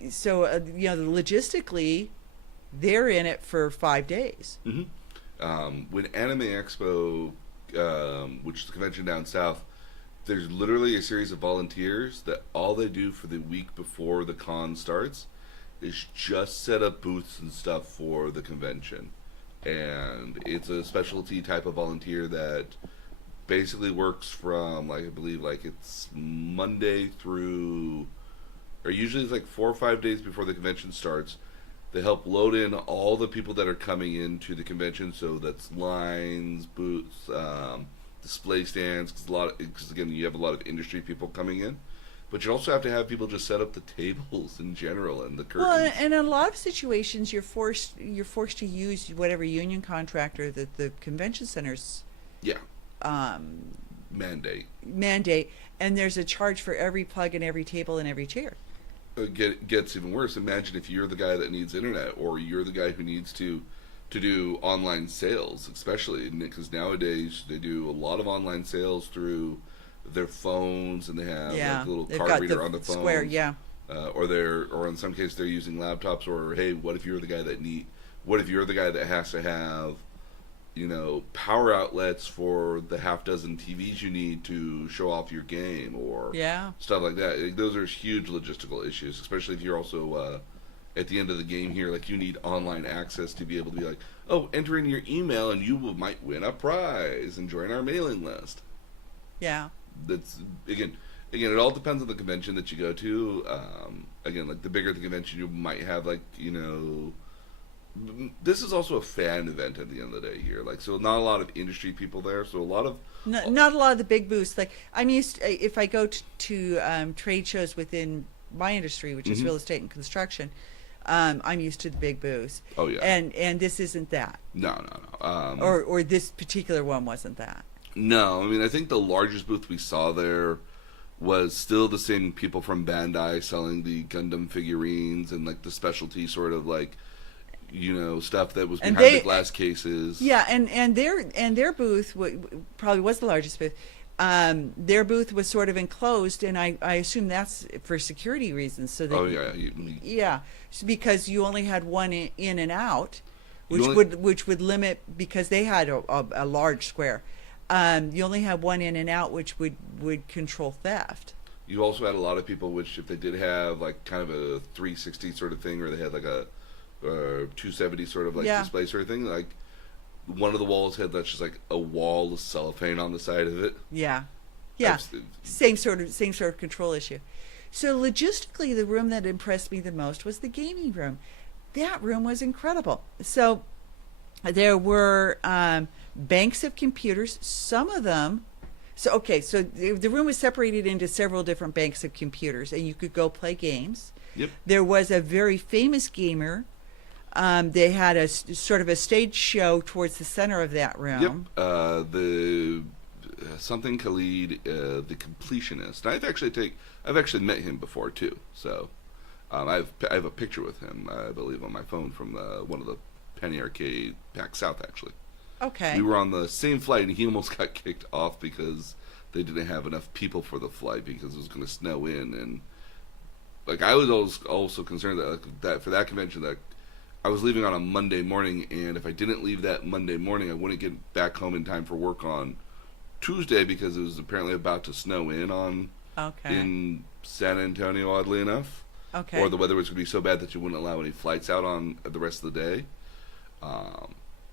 logistically, they're in it for 5 days. Mm-hmm. When Anime Expo, which is the convention down south, there's literally a series of volunteers that all they do for the week before the con starts is just set up booths and stuff for the convention. And it's a specialty type of volunteer that basically works from, like, I believe, like, it's Monday through, or usually it's like 4 or 5 days before the convention starts. They help load in all the people that are coming into the convention, so that's lines, booths, display stands, because again, you have a lot of industry people coming in. But you also have to have people just set up the tables in general and the curtains. Well, and in a lot of situations, you're forced to use whatever union contractor that the convention centers mandate, and there's a charge for every plug and every table and every chair. It gets even worse. Imagine if you're the guy that needs internet, or you're the guy who needs to do online sales, especially because nowadays they do a lot of online sales through their phones, and they have like a little card reader on the phone. Square, or in some cases they're using laptops. Or hey, what if you're the guy that has to have, power outlets for the half dozen TVs you need to show off your game, or stuff like that. Those are huge logistical issues, especially if you're also at the end of the game here, like you need online access to be able to be like, oh, enter in your email and you might win a prize and join our mailing list. Yeah. That's again, it all depends on the convention that you go to. Again, like the bigger the convention, you might have like this is also a fan event at the end of the day here. Like, so not a lot of industry people there. So a lot of Not a lot of the big booths. Like I'm used if I go to trade shows within my industry, which is real estate and construction, I'm used to the big booths. Oh yeah. And this isn't that. No. Or this particular one wasn't that. No, I mean I think the largest booth we saw there was still the same people from Bandai selling the Gundam figurines and like the specialty sort of like stuff that was behind the glass cases. Yeah, and their booth probably was the largest booth. Their booth was sort of enclosed, and I assume that's for security reasons. So that, because you only had one in and out, which would limit, because they had a large square. You only had one in and out, which would control theft. You also had a lot of people, which if they did have like kind of a 360 sort of thing, or they had like a 270 sort of like display sort of thing, like one of the walls had that's just like a wall of cellophane on the side of it. Yeah. Same sort of control issue. So logistically, the room that impressed me the most was the gaming room. That room was incredible. So there were banks of computers. Some of them. So the room was separated into several different banks of computers, and you could go play games. Yep. There was a very famous gamer. They had a sort of a stage show towards the center of that room. Yep. The something Khalid, the completionist. I've actually met him before too. So I have a picture with him, I believe, on my phone from one of the Penny Arcade PAX South actually. Okay. We were on the same flight, and he almost got kicked off because they didn't have enough people for the flight because it was going to snow in, and like I was also concerned that for that convention that I was leaving on a Monday morning, and if I didn't leave that Monday morning, I wouldn't get back home in time for work on Tuesday because it was apparently about to snow in San Antonio, oddly enough. Okay. Or the weather was going to be so bad that you wouldn't allow any flights out on the rest of the day.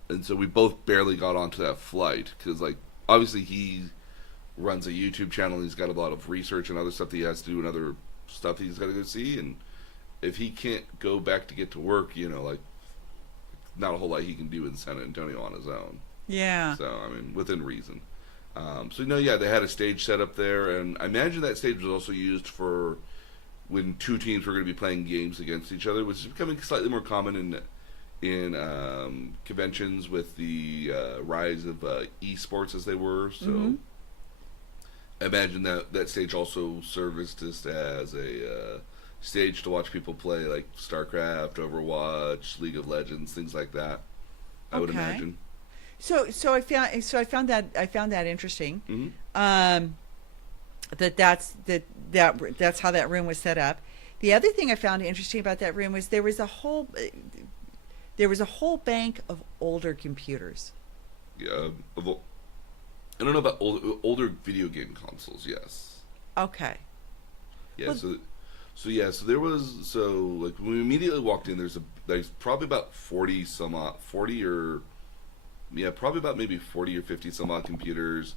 And so we both barely got onto that flight because, like, obviously he runs a YouTube channel. He's got a lot of research and other stuff that he has to do and other stuff he's got to go see. And if he can't go back to get to work, like, not a whole lot he can do in San Antonio on his own. Yeah. So, I mean, within reason. They had a stage set up there, and I imagine that stage was also used for when two teams were going to be playing games against each other, which is becoming slightly more common in conventions with the rise of esports as they were. So I imagine that stage also serviced just as a stage to watch people play like StarCraft, Overwatch, League of Legends, things like that. I would imagine. So I found that interesting. Mm-hmm. That's how that room was set up. The other thing I found interesting about that room was there was a whole bank of older computers. Yeah, I don't know about older video game consoles. Yes. Okay. Yeah. Well, so there was like when we immediately walked in, there's probably about 40 or 50 some odd computers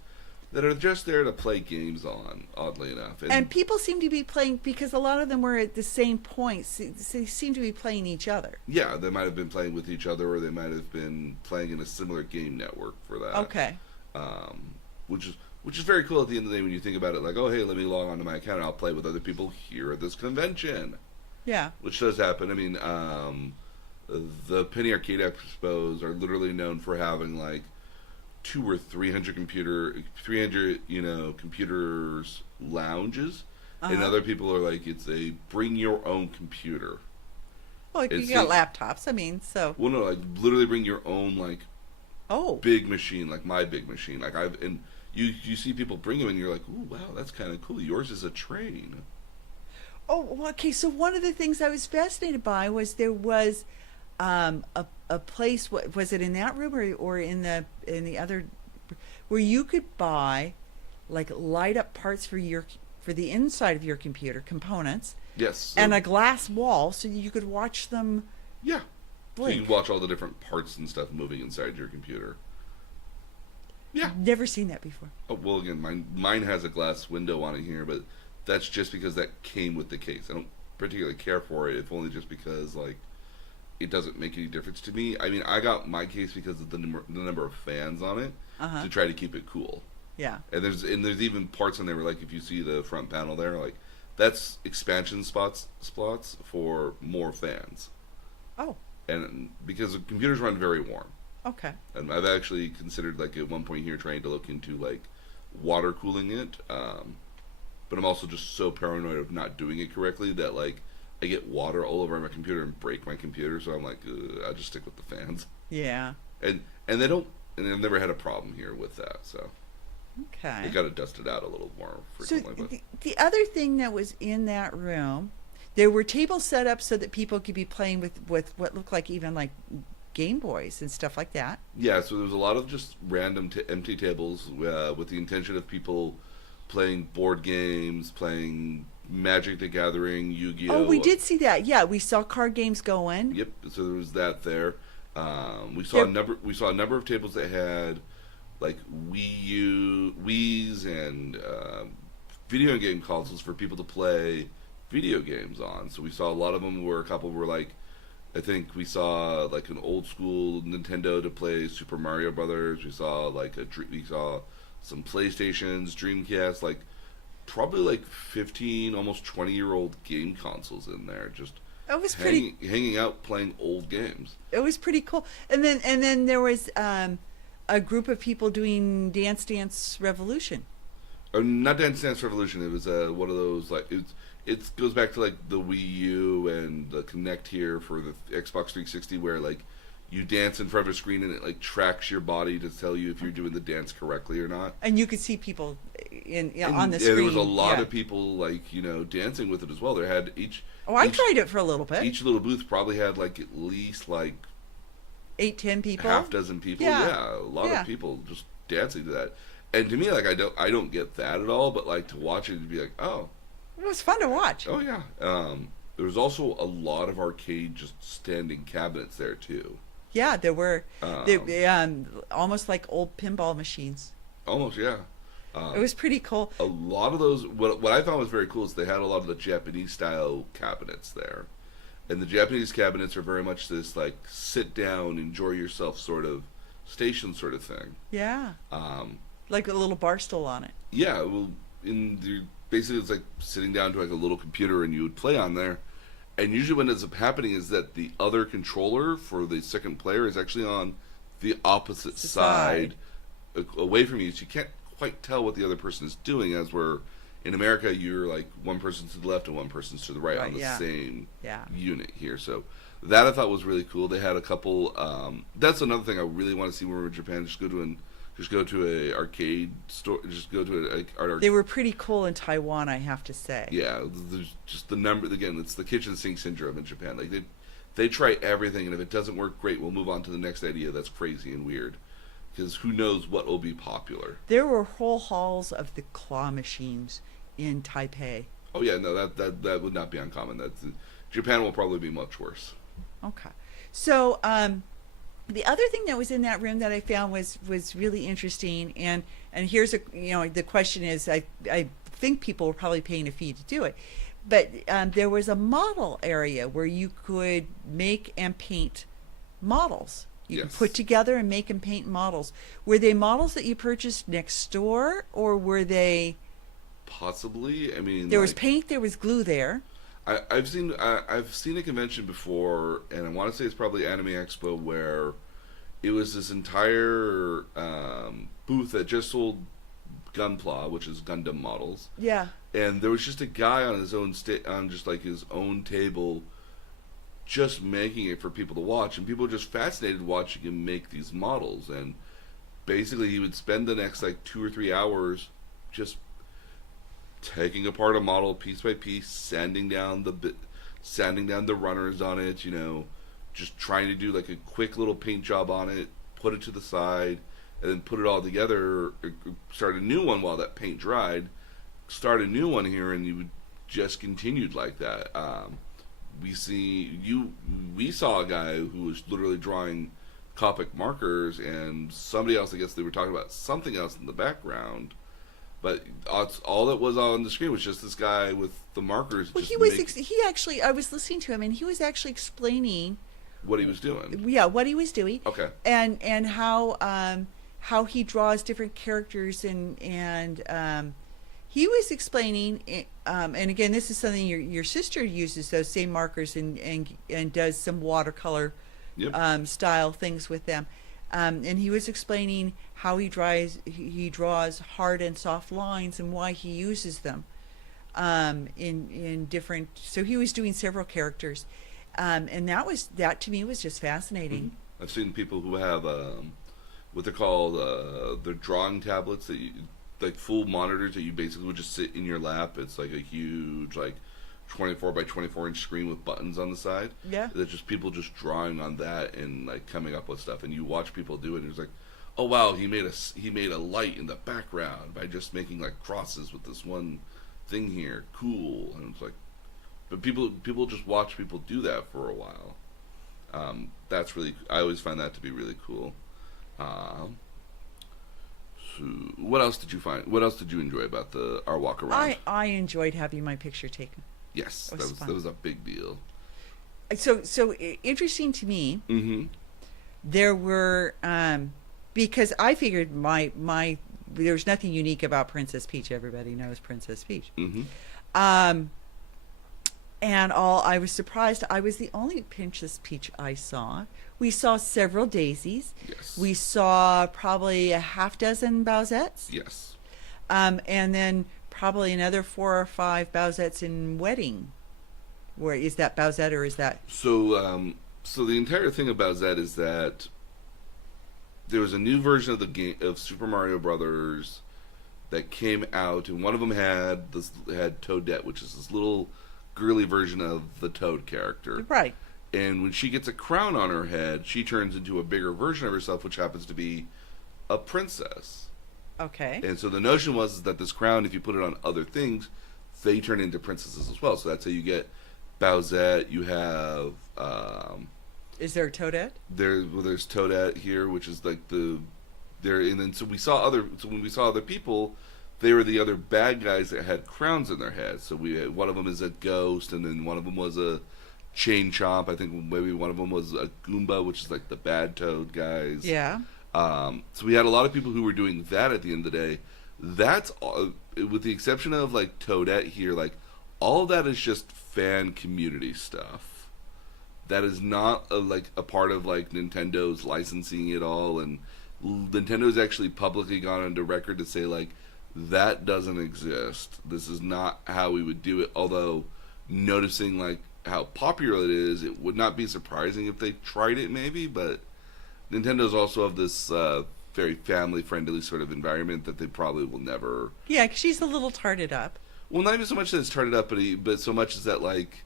that are just there to play games on, oddly enough. And people seem to be playing, because a lot of them were at the same points. They seem to be playing each other. Yeah, they might have been playing with each other, or they might have been playing in a similar game network for that. Okay. Which is very cool at the end of the day when you think about it. Like, oh, hey, let me log onto my account and I'll play with other people here at this convention. Yeah. Which does happen. I mean, the Penny Arcade Expos are literally known for having like 200 or 300 computers lounges, and other people are like, it's a bring your own computer. Well, you got laptops. I mean, so. Well, no, like literally bring your own like. Oh. Big machine, like my big machine. Like you see people bring them, and you're like, ooh, wow, that's kind of cool. Yours is a train. Oh, okay. So one of the things I was fascinated by was there was a place. Was it in that room or in the other, where you could buy like light up parts for for the inside of your computer, components, Yes. So, and a glass wall so you could watch them yeah. So you blink. can watch all the different parts and stuff moving inside your computer. Yeah. Never seen that before. Oh, well, again, mine has a glass window on it here, but that's just because that came with the case. I don't particularly care for it, if only just because, like, it doesn't make any difference to me. I mean, I got my case because of the number of fans on it to try to keep it cool. Yeah. And there's even parts on there where, like, if you see the front panel there, like, that's expansion spots for more fans. Oh, And because the computers run very warm. okay. And I've actually considered, like, at one point here trying to look into, like, water cooling it. But I'm also just so paranoid of not doing it correctly that, like, I get water all over my computer and break my computer. So I'm like, I'll just stick with the fans. Yeah. And they don't, and I've never had a problem here with that. So Okay. they got to dust it out a little more So frequently. the other thing that was in that room, there were tables set up so that people could be playing with what looked like even like Game Boys and stuff like that. Yeah, so there was a lot of just random empty tables with the intention of people playing board games, playing Magic the Gathering, Yu-Gi-Oh. Oh, we did see that. Yeah, we saw card games going. Yep. So there was that there. We saw There- a number. We saw a number of tables that had like Wii's and video game consoles for people to play video games on. So we saw a lot of them where a couple were like, I think we saw like an old school Nintendo to play Super Mario Brothers. We saw like we saw some PlayStations, Dreamcast, like probably like 15, almost 20-year-old game consoles in there, just It was pretty. hanging out playing old games. It was pretty cool. And then there was a group of people doing Dance Revolution. Not Dance Dance Revolution. It was one of those like it goes back to like the Wii U and the Kinect here for the Xbox 360, where like you dance in front of a screen and it like tracks your body to tell you if you're doing the dance correctly or not. And you could see people on the And screen. there was a lot yeah. of people like dancing with it as well. There had each. Oh, I each, tried it for a little bit. Each little booth probably had like at least like 8-10 people. half dozen people. Yeah. Yeah, a lot Yeah. of people just dancing to that. And to me, like I don't get that at all. But like to watch it and be like, oh. It was fun to watch. Oh yeah. There was also a lot of arcade just standing cabinets there too. Yeah, there were almost like old pinball machines. Almost, yeah. It was pretty cool. A lot of those. What I found was very cool is they had a lot of the Japanese style cabinets there, and the Japanese cabinets are very much this like sit down, enjoy yourself sort of station sort of thing. Yeah, Um, like a little bar stool on it. yeah. Well, basically it's like sitting down to like a little computer and you would play on there. And usually what ends up happening is that the other controller for the second player is actually on the opposite side away from you. So you can't quite tell what the other person is doing, as where in America you're like one person's to the left and one person's to the right on the yeah. same Yeah. unit here. So that I thought was really cool. They had a couple. That's another thing I really want to see when we're in Japan. Just go to a arcade store. Just go to a They were pretty cool in Taiwan, I have to say. yeah, there's just the number again. It's the kitchen sink syndrome in Japan. Like they try everything, and if it doesn't work, great. We'll move on to the next idea that's crazy and weird, because who knows what will be popular. There were whole halls of the claw machines in Taipei. Oh yeah, no, that would not be uncommon. Japan will probably be much worse. Okay, so the other thing that was in that room that I found was really interesting, and here's the question is I think people were probably paying a fee to do it, but there was a model area where you could make and paint models. You could Yes. put together and make and paint models. Were they models that you purchased next door, or were they? Possibly, I mean, There was like, paint, there was glue there. I've seen a convention before, and I want to say it's probably Anime Expo, where it was this entire booth that just sold Gunpla, which is Gundam models, Yeah. and there was just a guy on his own on just like his own table, just making it for people to watch, and people were just fascinated watching him make these models, and basically he would spend the next like 2 or 3 hours just taking apart a model piece by piece, sanding down the runners on it, just trying to do like a quick little paint job on it, put it to the side, and then put it all together, start a new one while that paint dried, start a new one here, and you just continued like that. We saw a guy who was literally drawing Copic markers, and somebody else, I guess they were talking about something else in the background, but all that was on the screen was just this guy with the markers. Well, he actually, I was listening to him, and he was actually explaining what he was doing. Yeah, what he was doing. Okay. And how he draws different characters, and he was explaining, and again, this is something your sister uses those same markers and does some watercolor Yep. style things with them. And he was explaining how he draws hard and soft lines and why he uses them in different. So he was doing several characters, and that to me was just fascinating. I've seen people who have what they're called they're drawing tablets that like full monitors that you basically would just sit in your lap. It's like a huge 24 by 24 inch screen with buttons on the side. Yeah. That's just people just drawing on that and like coming up with stuff, and you watch people do it, and it's like, oh wow, he made a light in the background by just making like crosses with this one thing here. Cool. And it's like, but people just watch people do that for a while. That's really, I always find that to be really cool. So what else did you find? What else did you enjoy about our walk around? I enjoyed having my picture taken. Yes, That was fun. that was a big deal. So interesting to me. Mm-hmm. There were because I figured my there's nothing unique about Princess Peach. Everybody knows Princess Peach. Mm-hmm. And I was surprised. I was the only Princess Peach I saw. We saw several daisies. Yes. We saw probably a half dozen Bowsettes. Yes. And then probably another 4 or 5 Bowsettes in wedding. Where is that Bowsette, or is that? So the entire thing about Zed is that there was a new version of the game of Super Mario Brothers that came out, and one of them had Toadette, which is this little girly version of the Toad character. Right. And when she gets a crown on her head, she turns into a bigger version of herself, which happens to be a princess. Okay. And so the notion was that this crown, if you put it on other things, they turn into princesses as well. So that's how you get Bowsette. You have Is there a Toadette? there's Toadette here, which is like and then so when we saw other people, they were the other bad guys that had crowns in their heads. So one of them is a ghost, and then one of them was a chain chomp. I think maybe one of them was a Goomba, which is like the bad Toad guys. Yeah. So we had a lot of people who were doing that at the end of the day. That's all, with the exception of like Toadette here, like all of that is just fan community stuff. That is not a part of like Nintendo's licensing it all, and Nintendo's actually publicly gone on record to say like that doesn't exist. This is not how we would do it. Although noticing like how popular it is, it would not be surprising if they tried it maybe, but Nintendo's also of this very family-friendly sort of environment that they probably will never. Yeah, 'cause she's a little tarted up. Well, not even so much that it's started up, but so much as that like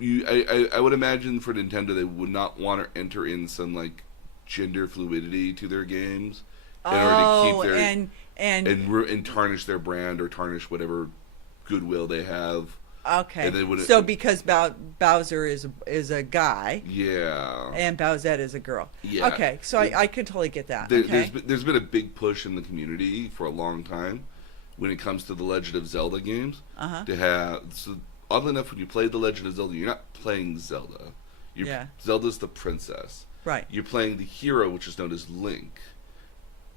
I would imagine for Nintendo they would not want to enter in some like gender fluidity to their games in order to keep their and tarnish their brand or tarnish whatever goodwill they have. Okay. And they would, so because Bowser is a guy. Yeah. And Bowsette is a girl. Yeah. Okay. So I could totally get that. There's been a big push in the community for a long time when it comes to the Legend of Zelda games to have. So oddly enough, when you play the Legend of Zelda, you're not playing Zelda. Zelda's the princess. Right. You're playing the hero, which is known as Link.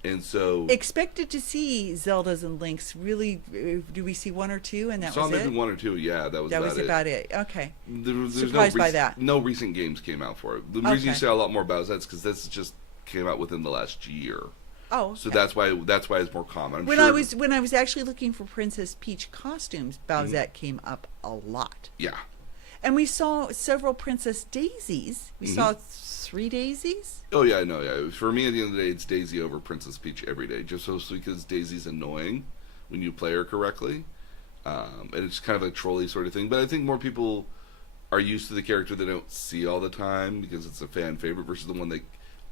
And so expected to see Zeldas and Links. Really, do we see one or two, and that was it? Saw maybe one or two. Yeah, that was about it. Okay. There's surprised by that. No recent games came out for it. The reason you saw a lot more Bowsettes because this just came out within the last year. Oh, okay. So that's why it's more common. When I was actually looking for Princess Peach costumes, Bowsette came up a lot. Yeah. And we saw several Princess Daisies. We saw 3 Daisies. Oh yeah, no, yeah. For me, at the end of the day, it's Daisy over Princess Peach every day, just because Daisy's annoying when you play her correctly, and it's kind of a trolley sort of thing. But I think more people are used to the character they don't see all the time because it's a fan favorite versus the one that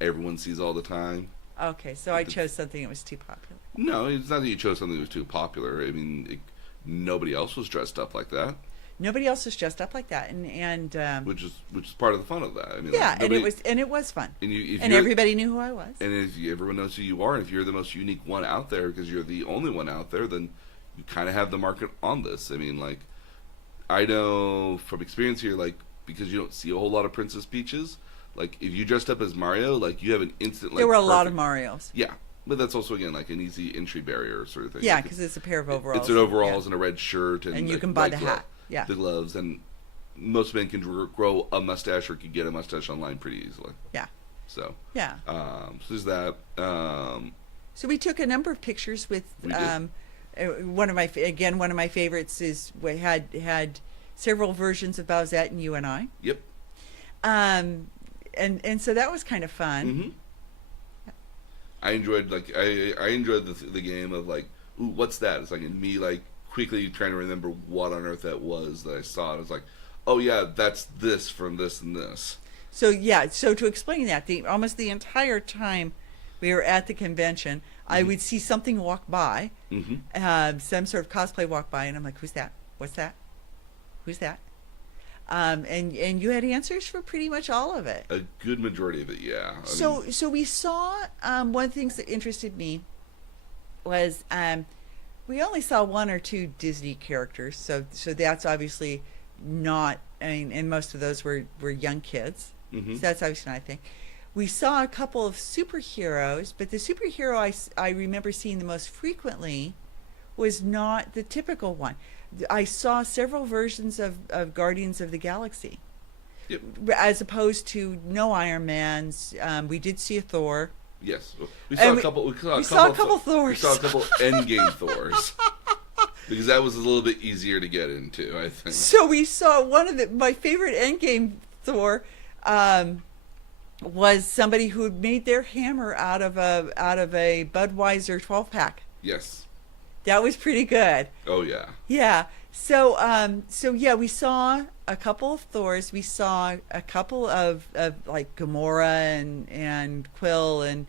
everyone sees all the time. Okay, so I chose something that was too popular. No, it's not that you chose something that was too popular. I mean, nobody else was dressed up like that, Nobody else was dressed up like that, and which is part of the fun of that. I mean, yeah, like, and it was fun, and you, if and you're, everybody knew who I was. and if everyone knows who you are, and if you're the most unique one out there because you're the only one out there, then you kind of have the market on this. I mean, like, I know from experience here, like, because you don't see a whole lot of Princess Peaches. Like, if you dressed up as Mario, like, you have an instant. Like, There were a lot of Marios. Yeah, but that's also again like an easy entry barrier sort of thing. Yeah, Like, because it's a pair of overalls. it's an overalls yeah. and a red shirt, And you like, can buy white the hat. Yeah. the gloves, and most men can grow a mustache or can get a mustache online pretty easily. Yeah. So Yeah. so there's that. So we took a number of pictures with We did. one of my favorites is we had several versions of Bowsette and you and I. Yep. And so that was kind of fun. Mm-hmm. I enjoyed I enjoyed the game of like, ooh, what's that? It's like me like quickly trying to remember what on earth that was that I saw. It was like, oh yeah, that's this from this and this. So yeah, so to explain that, almost the entire time we were at the convention, I would see something walk by, some sort of cosplay walk by, and I'm like, who's that? What's that? Who's that? And you had answers for pretty much all of it. A good majority of it, yeah. So we saw one of the things that interested me was we only saw one or two Disney characters, so that's obviously not. I mean, and most of those were young kids, so that's obviously not a thing. We saw a couple of superheroes, but the superhero I remember seeing the most frequently was not the typical one. I saw several versions of Guardians of the Galaxy. Yep. As opposed to no Iron Mans. We did see a Thor. Yes, we saw a couple. We saw a couple Thors. We saw a couple Endgame Thors because that was a little bit easier to get into, I think. So we saw one of my favorite Endgame Thor was somebody who had made their hammer out of a Budweiser 12-pack. Yes. That was pretty good. Oh yeah. Yeah. So yeah, we saw a couple of Thors. We saw a couple of like Gamora and Quill and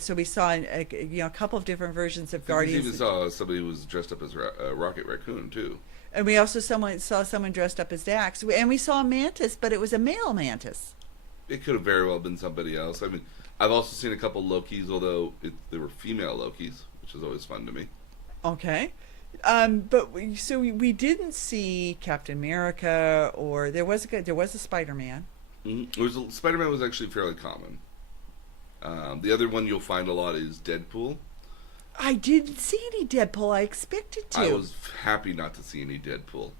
so we saw a couple of different versions of Guardians. We even saw somebody who was dressed up as Rocket Raccoon too. And we also saw someone dressed up as Dax. And we saw a mantis, but it was a male mantis. It could have very well been somebody else. I mean, I've also seen a couple Lokis, although they were female Lokis, which is always fun to me. Okay. But we didn't see Captain America, or there was a Spider-Man. Spider-Man was actually fairly common. The other one you'll find a lot is Deadpool. I didn't see any Deadpool. I expected to. I was happy not to see any Deadpool.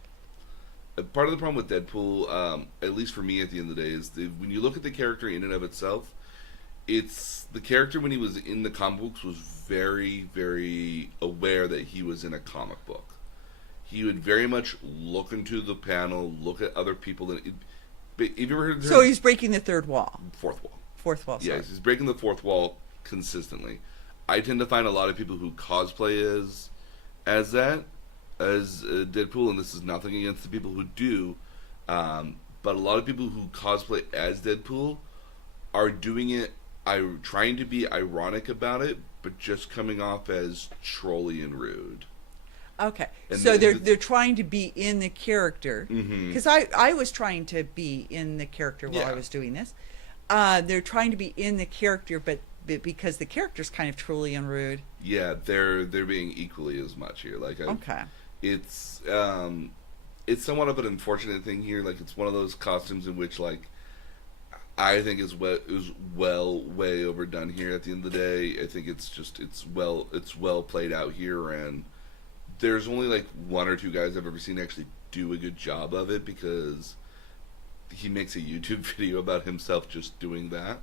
Part of the problem with Deadpool, at least for me at the end of the day, is when you look at the character in and of itself, it's the character when he was in the comic books was very, very aware that he was in a comic book. He would very much look into the panel, look at other people. Have you ever heard? So he's breaking the third wall. Fourth wall. Fourth wall. Sorry. Yes, he's breaking the fourth wall consistently. I tend to find a lot of people who cosplay as Deadpool, and this is nothing against the people who do, but a lot of people who cosplay as Deadpool are doing it, trying to be ironic about it, but just coming off as trolly and rude. Okay, And so they're trying to be in the character, because Mm-hmm. I was trying to be in the character while I was doing this. They're trying to be in the character, but because the character's kind of trolly and rude. Yeah, they're being equally as much here. Like, Okay. It's somewhat of an unfortunate thing here. Like, it's one of those costumes in which, like, I think is way overdone here. At the end of the day, I think it's well played out here, and there's only like one or two guys I've ever seen actually do a good job of it, because he makes a YouTube video about himself just doing that.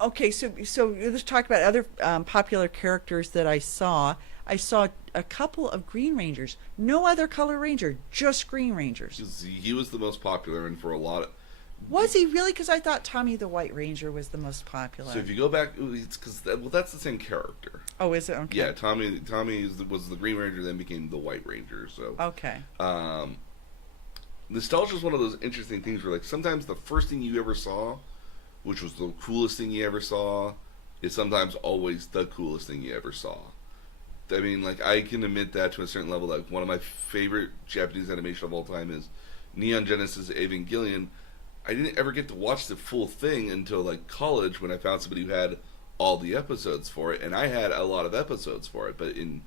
Okay, so let's talk about other popular characters that I saw. I saw a couple of Green Rangers. No other color ranger, just Green Rangers. He was the most popular, and for a lot of... Was he really? Because I thought Tommy the White Ranger was the most popular. So if you go back, it's because that's the same character. Oh, is it? Okay. Yeah, Tommy was the Green Ranger, then became the White Ranger. So okay. Nostalgia is one of those interesting things where, like, sometimes the first thing you ever saw, which was the coolest thing you ever saw, is sometimes always the coolest thing you ever saw. I mean, like, I can admit that to a certain level. Like, one of my favorite Japanese animation of all time is Neon Genesis Evangelion. I didn't ever get to watch the full thing until, like, college when I found somebody who had all the episodes for it, and I had a lot of episodes for it, but in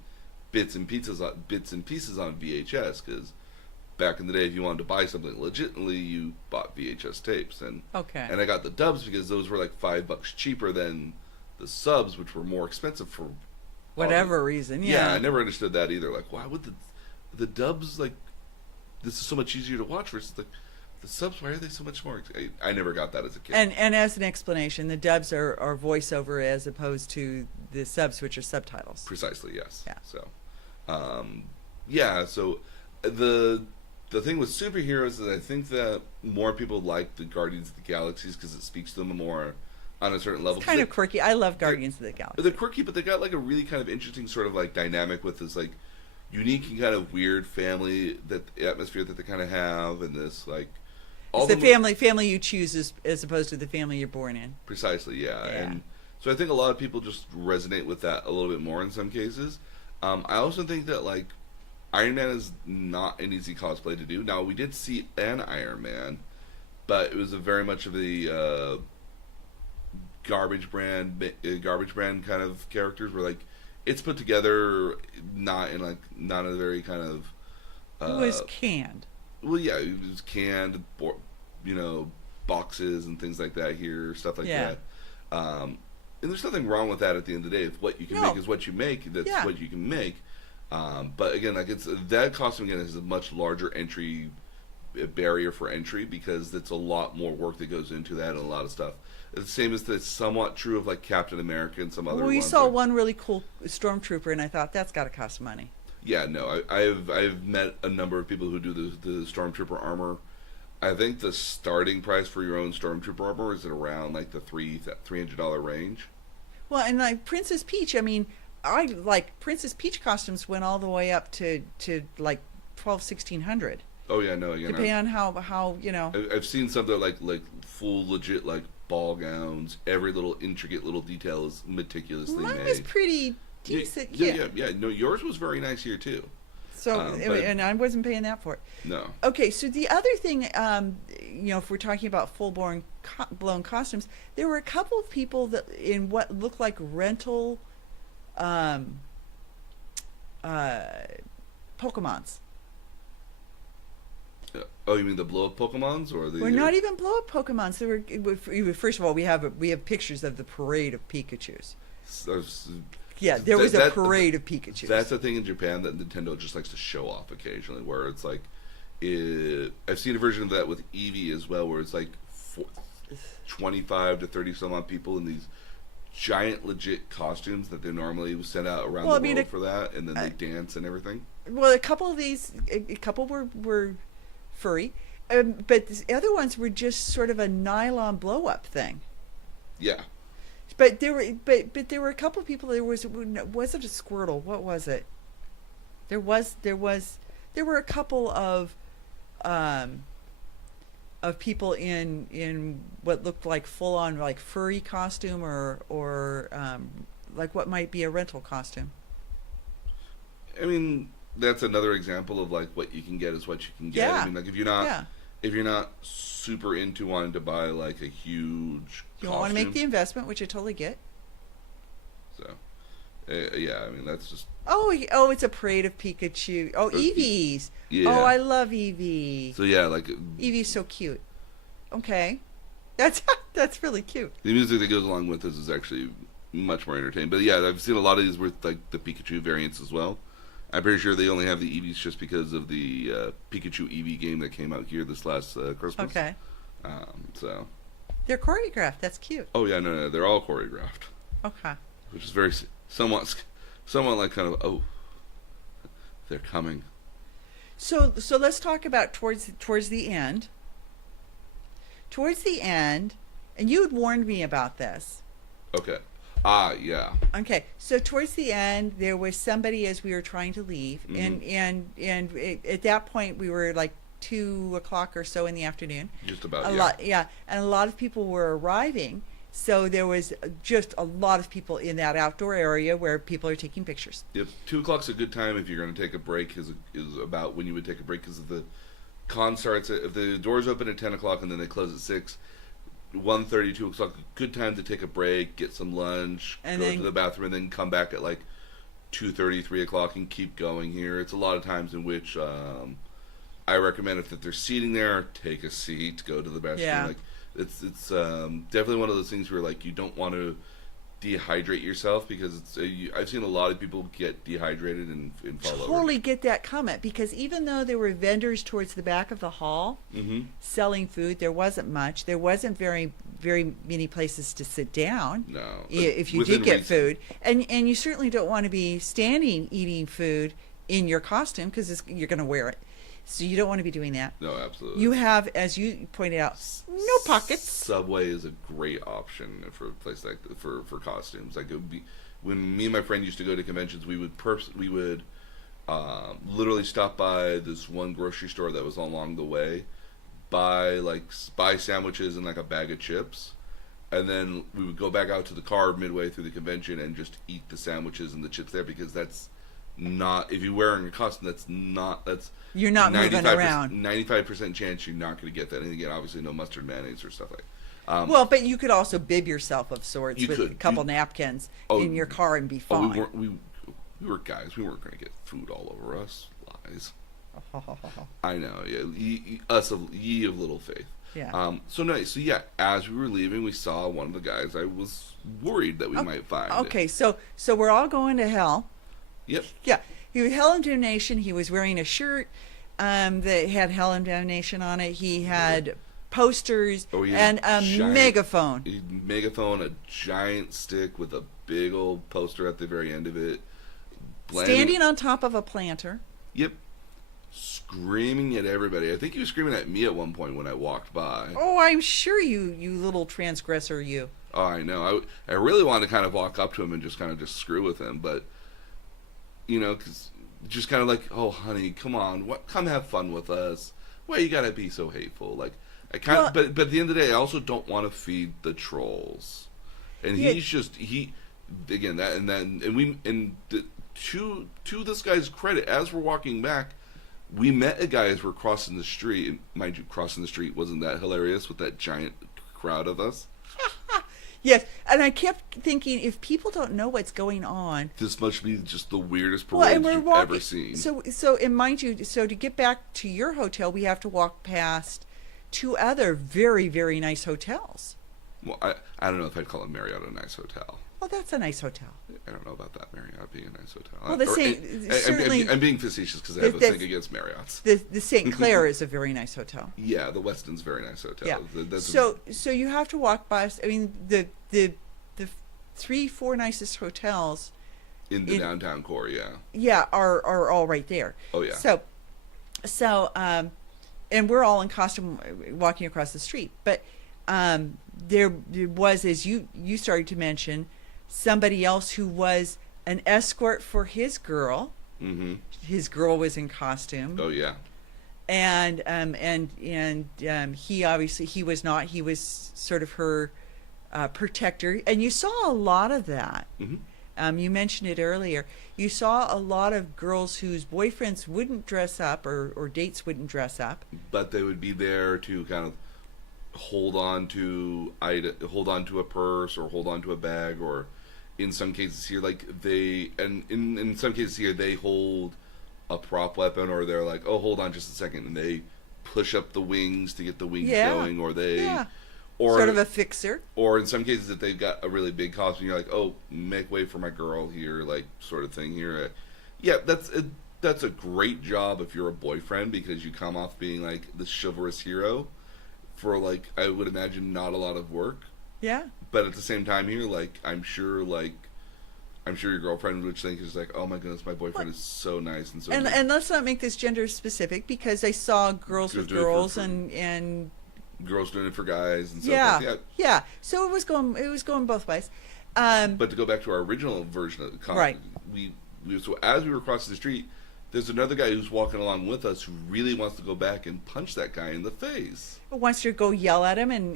bits and pieces on VHS, because back in the day, if you wanted to buy something legitimately, you bought VHS tapes, and I got the dubs because those were like $5 cheaper than the subs, which were more expensive for whatever reason. Yeah, I never understood that either. Like, why would the dubs, like, this is so much easier to watch versus the subs? Why are they so much more? I never got that as a kid. And as an explanation, the dubs are voiceover as opposed to the subs, which are subtitles. Precisely, yes. Yeah. So, so the thing with superheroes is I think that more people like the Guardians of the Galaxies because it speaks to them more on a certain level. It's kind of quirky. I love Guardians of the Galaxy. They're quirky, but they got like a really kind of interesting sort of like dynamic with this like unique and kind of weird family atmosphere that they kind of have, and this like all it's the family you choose as opposed to the family you're born in. Precisely, yeah. And so I think a lot of people just resonate with that a little bit more in some cases. I also think that like Iron Man is not an easy cosplay to do. Now we did see an Iron Man, but it was a very much of the garbage brand kind of characters where like it's put together not in a very kind of it was canned. Well, yeah, it was canned, boxes and things like that here, stuff like that. And there's nothing wrong with that at the end of the day. If what you can make is what you make, that's what you can make. But again, like that costume again is a much larger barrier for entry because it's a lot more work that goes into that and a lot of stuff. It's the same as that's somewhat true of like Captain America and some other. We saw one really cool stormtrooper, and I thought that's got to cost money. Yeah, no, I've met a number of people who do the stormtrooper armor. I think the starting price for your own stormtrooper armor is at around like the $300 range. Well, and like Princess Peach, I mean, I like Princess Peach costumes went all the way up to like $1,200-$1,600. Oh yeah, no, again, depending on how I've seen some that are like full legit like ball gowns. Every little intricate little detail is meticulously made. Mine was pretty decent. Yeah. No, yours was very nice here too. So and I wasn't paying that for it. No. Okay, so the other thing, if we're talking about full-blown costumes, there were a couple of people that in what looked like rental Pokemons. Oh, you mean the blow-up Pokemons or the? We're not even blow-up Pokemons. There were first of all we have pictures of the parade of Pikachus. Yeah, there was a parade of Pikachus. That's the thing in Japan that Nintendo just likes to show off occasionally, where it's like, I've seen a version of that with Eevee as well, where it's like 25 to 30 some odd people in these giant legit costumes that they normally send out around the world for that, and then they dance and everything. Well, a couple were furry, but the other ones were just sort of a nylon blow-up thing. Yeah. But there were a couple of people. Was it a Squirtle? What was it? There were a couple of people in what looked like full on like furry costume or like what might be a rental costume. I mean, that's another example of like what you can get is what you can get. Yeah. I mean, like if you're not super into wanting to buy like a huge you don't want to make the investment, which I totally get. So, yeah, I mean that's just. Oh, it's a parade of Pikachu. Oh, Eevees. Yeah. Oh, I love Eevee. So yeah, like Eevee's so cute. Okay, that's really cute. The music that goes along with this is actually much more entertaining. But yeah, I've seen a lot of these with like the Pikachu variants as well. I'm pretty sure they only have the Eevees just because of the Pikachu Eevee game that came out here this last Christmas. Okay. So. They're choreographed. That's cute. Oh yeah, no, they're all choreographed. Okay. Which is very somewhat like kind of they're coming. So let's talk about towards the end. Towards the end, and you had warned me about this. Okay. Yeah. Okay, so towards the end, there was somebody as we were trying to leave, and at that point we were like 2 o'clock or so in the afternoon. Just about. Lot, and a lot of people were arriving, So there was just a lot of people in that outdoor area where people are taking pictures. Yep, 2 o'clock's a good time if you're going to take a break. Is about when you would take a break because if the con starts if the doors open at 10 o'clock and then they close at 6. 1:30, 2 o'clock, good time to take a break, get some lunch, And go then- to the bathroom, and then come back at like 2:30, 3 o'clock, and keep going here. It's a lot of times in which I recommend if that there's seating there, take a seat, go to the bathroom. Yeah. Like it's definitely one of those things where like you don't want to dehydrate yourself because I've seen a lot of people get dehydrated and fall over. Totally get that comment, because even though there were vendors towards the back of the hall Mm-hmm. selling food, there wasn't much. There wasn't very many places to sit down. No, If you within did get reason. food, and you certainly don't want to be standing eating food in your costume because you're going to wear it, so you don't want to be doing that. No, absolutely. You have, as you pointed out, no pockets. Subway is a great option for a place like for costumes. Like it would be when me and my friend used to go to conventions, we would literally stop by this one grocery store that was along the way, buy sandwiches and like a bag of chips, and then we would go back out to the car midway through the convention and just eat the sandwiches and the chips there because that's not, if you're wearing a costume, that's You're not moving around. 95% chance you're not going to get that. And again, obviously no mustard, mayonnaise, or stuff like that. Well, but you could also bib yourself of sorts You with could. a couple napkins Oh, in your car and be Oh, fine. we were guys. We weren't going to get food all over us. Lies. I know. Yeah, ye of little faith. Yeah. So nice. So yeah, as we were leaving, we saw one of the guys. I was worried that we might find. Okay, so we're all going to hell. Yep. Yeah, he was Hell and Damnation. He was wearing a shirt that had Hell and Damnation on it. He had posters He and had a giant- megaphone. Megaphone, a giant stick with a big old poster at the very end of it. Standing on top of a planter. Yep. Screaming at everybody. I think he was screaming at me at one point when I walked by. Oh, I'm sure you little transgressor, you. Oh, I know. I really wanted to kind of walk up to him and just kind of just screw with him, but because just kind of like, oh, honey, come on, come have fun with us. Why you gotta be so hateful? Like, I kind of, but at the end of the day, I also don't want to feed the trolls, and Yeah. he's just again to this guy's credit, as we're walking back, we met a guy as we're crossing the street. And mind you, crossing the street wasn't that hilarious with that giant crowd of us. Yes, and I kept thinking, if people don't know what's going on, This must be just the weirdest well, parade and we're you've walking. ever seen. And mind you, so to get back to your hotel, we have to walk past two other very, very nice hotels. Well, I don't know if I'd call it Marriott a nice hotel. Well, that's a nice hotel. I don't know about that Marriott being a nice hotel. Well, the same- certainly- I'm being facetious because I have a that's- thing against Marriotts. The St. Clair is a very nice hotel. Yeah, the Westin's a very nice hotel. Yeah. That's So you have to walk by. I mean, the 3-4 nicest hotels, in the downtown core. Yeah. yeah, are all right there. Oh yeah. So and we're all in costume walking across the street, but there was, as you started to mention, somebody else who was an escort for his girl. Mm-hmm. His girl was in costume. Oh yeah. And he obviously, he was not. He was sort of her protector, and you saw a lot of that. Mm-hmm. You mentioned it earlier. You saw a lot of girls whose boyfriends wouldn't dress up or dates wouldn't dress up. But they would be there to kind of hold on to a purse or hold on to a bag, or in some cases here, in some cases here they hold a prop weapon, or they're like, oh, hold on just a second, and they push up the wings to get the wings going, or or sort of a fixer. Or in some cases, if they've got a really big costume, you're like, oh, make way for my girl here, like sort of thing here. Yeah, that's a great job if you're a boyfriend, because you come off being like the chivalrous hero for, like, I would imagine not a lot of work. Yeah. But at the same time here, like, I'm sure your girlfriend would think, is like, oh my goodness, my boyfriend is so nice and so good. And let's not make this gender specific, because I saw girls with girls and girls doing it for guys and stuff like that. Yeah. So it was going both ways. But to go back to our original version of the comic, right. So as we were crossing the street, there's another guy who's walking along with us who really wants to go back and punch that guy in the face. Wants to go yell at him and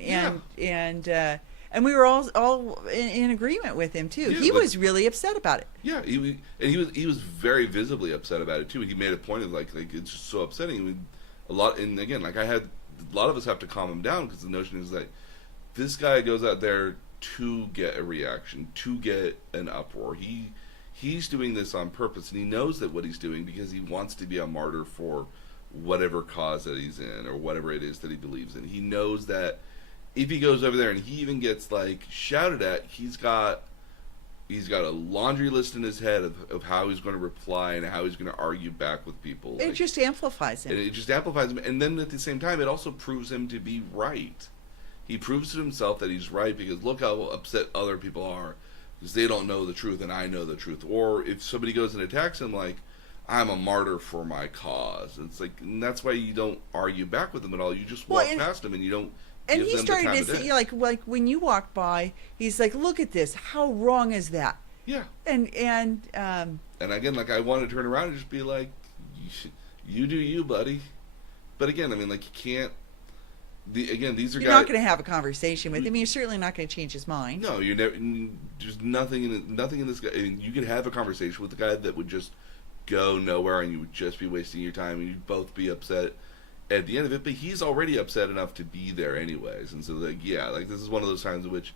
And we were all in agreement with him too. Yeah, He like- was really upset about it. Yeah, he was very visibly upset about it too. He made a point of like it's just so upsetting. And again, like a lot of us have to calm him down because the notion is that this guy goes out there to get a reaction, to get an uproar. He's doing this on purpose, and he knows that what he's doing because he wants to be a martyr for whatever cause that he's in or whatever it is that he believes in. He knows that if he goes over there and he even gets like shouted at, he's got a laundry list in his head of how he's going to reply and how he's going to argue back with people. It just amplifies him. And it just amplifies him. And then at the same time, it also proves him to be right. He proves to himself that he's right because look how upset other people are because they don't know the truth and I know the truth. Or if somebody goes and attacks him, like, I'm a martyr for my cause. It's like, and that's why you don't argue back with him at all. You just walk past him and you don't. And give he them the time started of to day. say, like when you walk by, he's like, "Look at this! How wrong is that?" Yeah. And again, like I want to turn around and just be like, you do you, buddy. But again, I mean, like you can't. These are you're guys. not going to have a conversation with him. You're certainly not going to change his mind. No, you're never. There's nothing in this guy. And you could have a conversation with the guy that would just go nowhere, and you would just be wasting your time, and you'd both be upset at the end of it. But he's already upset enough to be there anyways, and so like this is one of those times in which,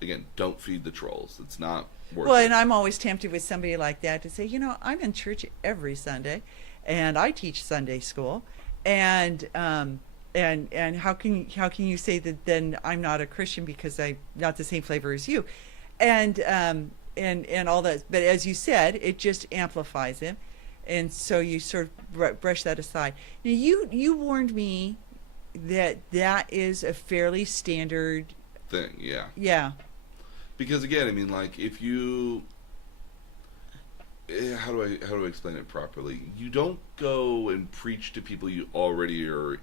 again, don't feed the trolls. It's not worth Well, it. and I'm always tempted with somebody like that to say, I'm in church every Sunday, and I teach Sunday school, and how can you say that then I'm not a Christian because I'm not the same flavor as you, and all that. But as you said, it just amplifies him, and so you sort of brush that aside. Now you warned me that is a fairly standard thing, yeah. Yeah. Because again, I mean, like if you, how do I explain it properly? You don't go and preach to people you already are.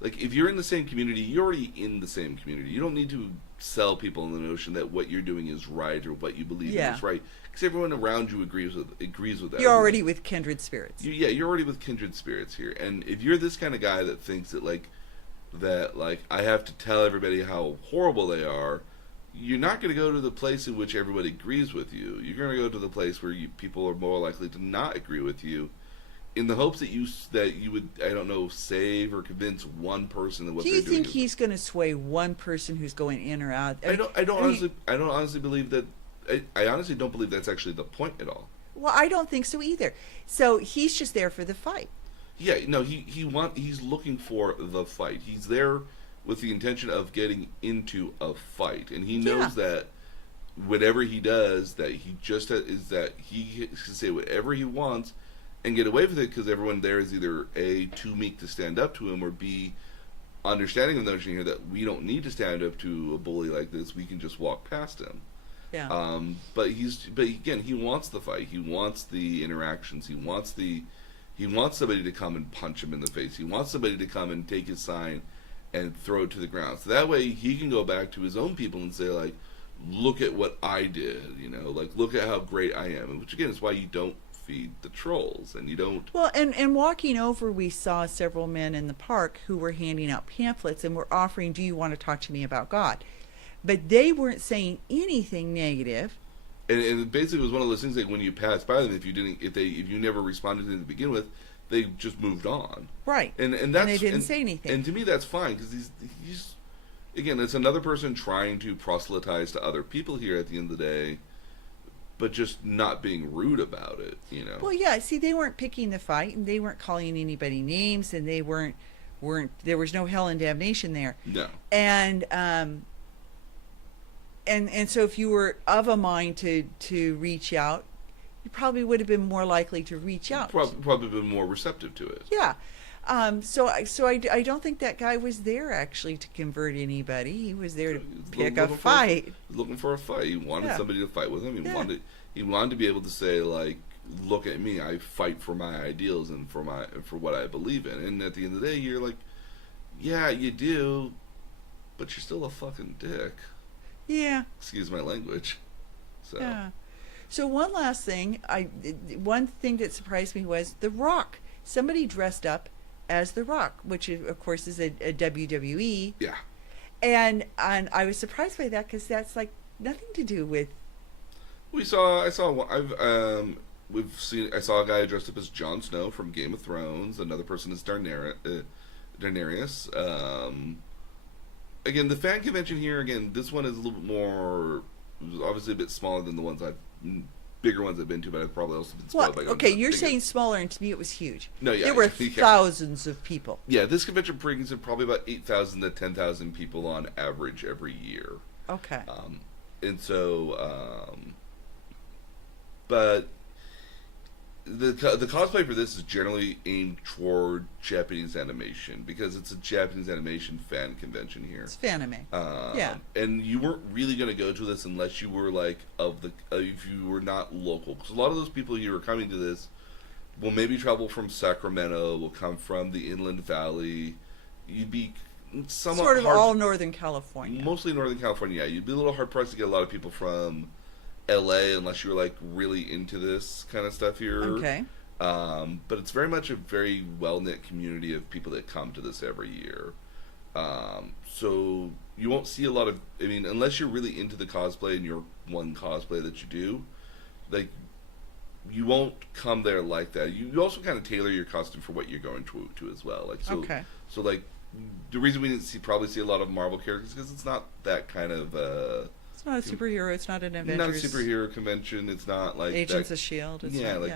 Like if you're in the same community, you're already in the same community. You don't need to sell people on the notion that what you're doing is right or what you believe in is right, because everyone around you agrees with that. You're already with kindred spirits. You're already with kindred spirits here. And if you're this kind of guy that thinks that I have to tell everybody how horrible they are, you're not going to go to the place in which everybody agrees with you. You're going to go to the place where people are more likely to not agree with you, in the hopes that you would, I don't know, save or convince one person that what Do they're you doing. think he's going to sway one person who's going in or out? I don't honestly believe that. I honestly don't believe that's actually the point at all. Well, I don't think so either. So he's just there for the fight. Yeah, no, he's looking for the fight. He's there with the intention of getting into a fight, and he knows that whatever he does, that he just is that he can say whatever he wants and get away with it because everyone there is either A, too meek to stand up to him, or B, understanding the notion here that we don't need to stand up to a bully like this. We can just walk past him. Yeah. But again, he wants the fight. He wants the interactions. He wants somebody to come and punch him in the face. He wants somebody to come and take his sign and throw it to the ground. So that way he can go back to his own people and say, like, look at what I did, like, look at how great I am. Which, again, is why you don't feed the trolls, and you don't. Well, and walking over, we saw several men in the park who were handing out pamphlets and were offering, do you want to talk to me about God? But they weren't saying anything negative. And it basically was one of those things like when you passed by them, if you never responded to them to begin with, they just moved on. Right. And they didn't say anything. And to me, that's fine because he's again, it's another person trying to proselytize to other people here at the end of the day, but just not being rude about it, Well, yeah. See, they weren't picking the fight, and they weren't calling anybody names, and they weren't. There was no hell and damnation there. No. And so if you were of a mind to reach out, you probably would have been more likely to reach out. Probably been more receptive to it. Yeah. So I don't think that guy was there actually to convert anybody. He was there to pick a fight. Looking for a fight. He wanted somebody to fight with him. He wanted to be able to say, like, look at me. I fight for my ideals and for what I believe in. And at the end of the day, you're like, yeah, you do, but you're still a fucking dick. Yeah. Excuse my language. So. Yeah. So one last thing, one thing that surprised me was The Rock. Somebody dressed up as The Rock, which of course is a WWE. Yeah. And I was surprised by that because that's like nothing to do with. I saw, we've seen, I saw a guy dressed up as Jon Snow from Game of Thrones. Another person is Daenerys. Again, the fan convention here, again, this one is a little bit more, obviously a bit smaller than the bigger ones I've been to, but I've probably also been spoiled by going Okay, to you're bigger. saying smaller, and to me it was huge. No, yeah, there were yeah. thousands of people. Yeah, this convention brings in probably about 8,000 to 10,000 people on average every year. Okay. And so, but the cosplay for this is generally aimed toward Japanese animation because it's a Japanese animation fan convention here. It's fanime. Yeah. And you weren't really going to go to this unless you were like if you were not local, because a lot of those people who are coming to this will maybe travel from Sacramento, will come from the Inland Valley. You'd be somewhat Sort of hard, all Northern California. mostly Northern California. Yeah, you'd be a little hard pressed to get a lot of people from LA unless you were like really into this kind of stuff here. Okay. But it's very much a very well knit community of people that come to this every year. So you won't see a lot of, I mean, unless you're really into the cosplay and your one cosplay that you do, like, you won't come there like that. You also kind of tailor your costume for what you're going to as well. Like, so, Okay. So like, the reason we didn't probably see a lot of Marvel characters is because it's not that kind of. It's not a superhero. It's not an Avengers. Not a superhero convention. It's not like Agents that, of Shield. It's yeah, not, like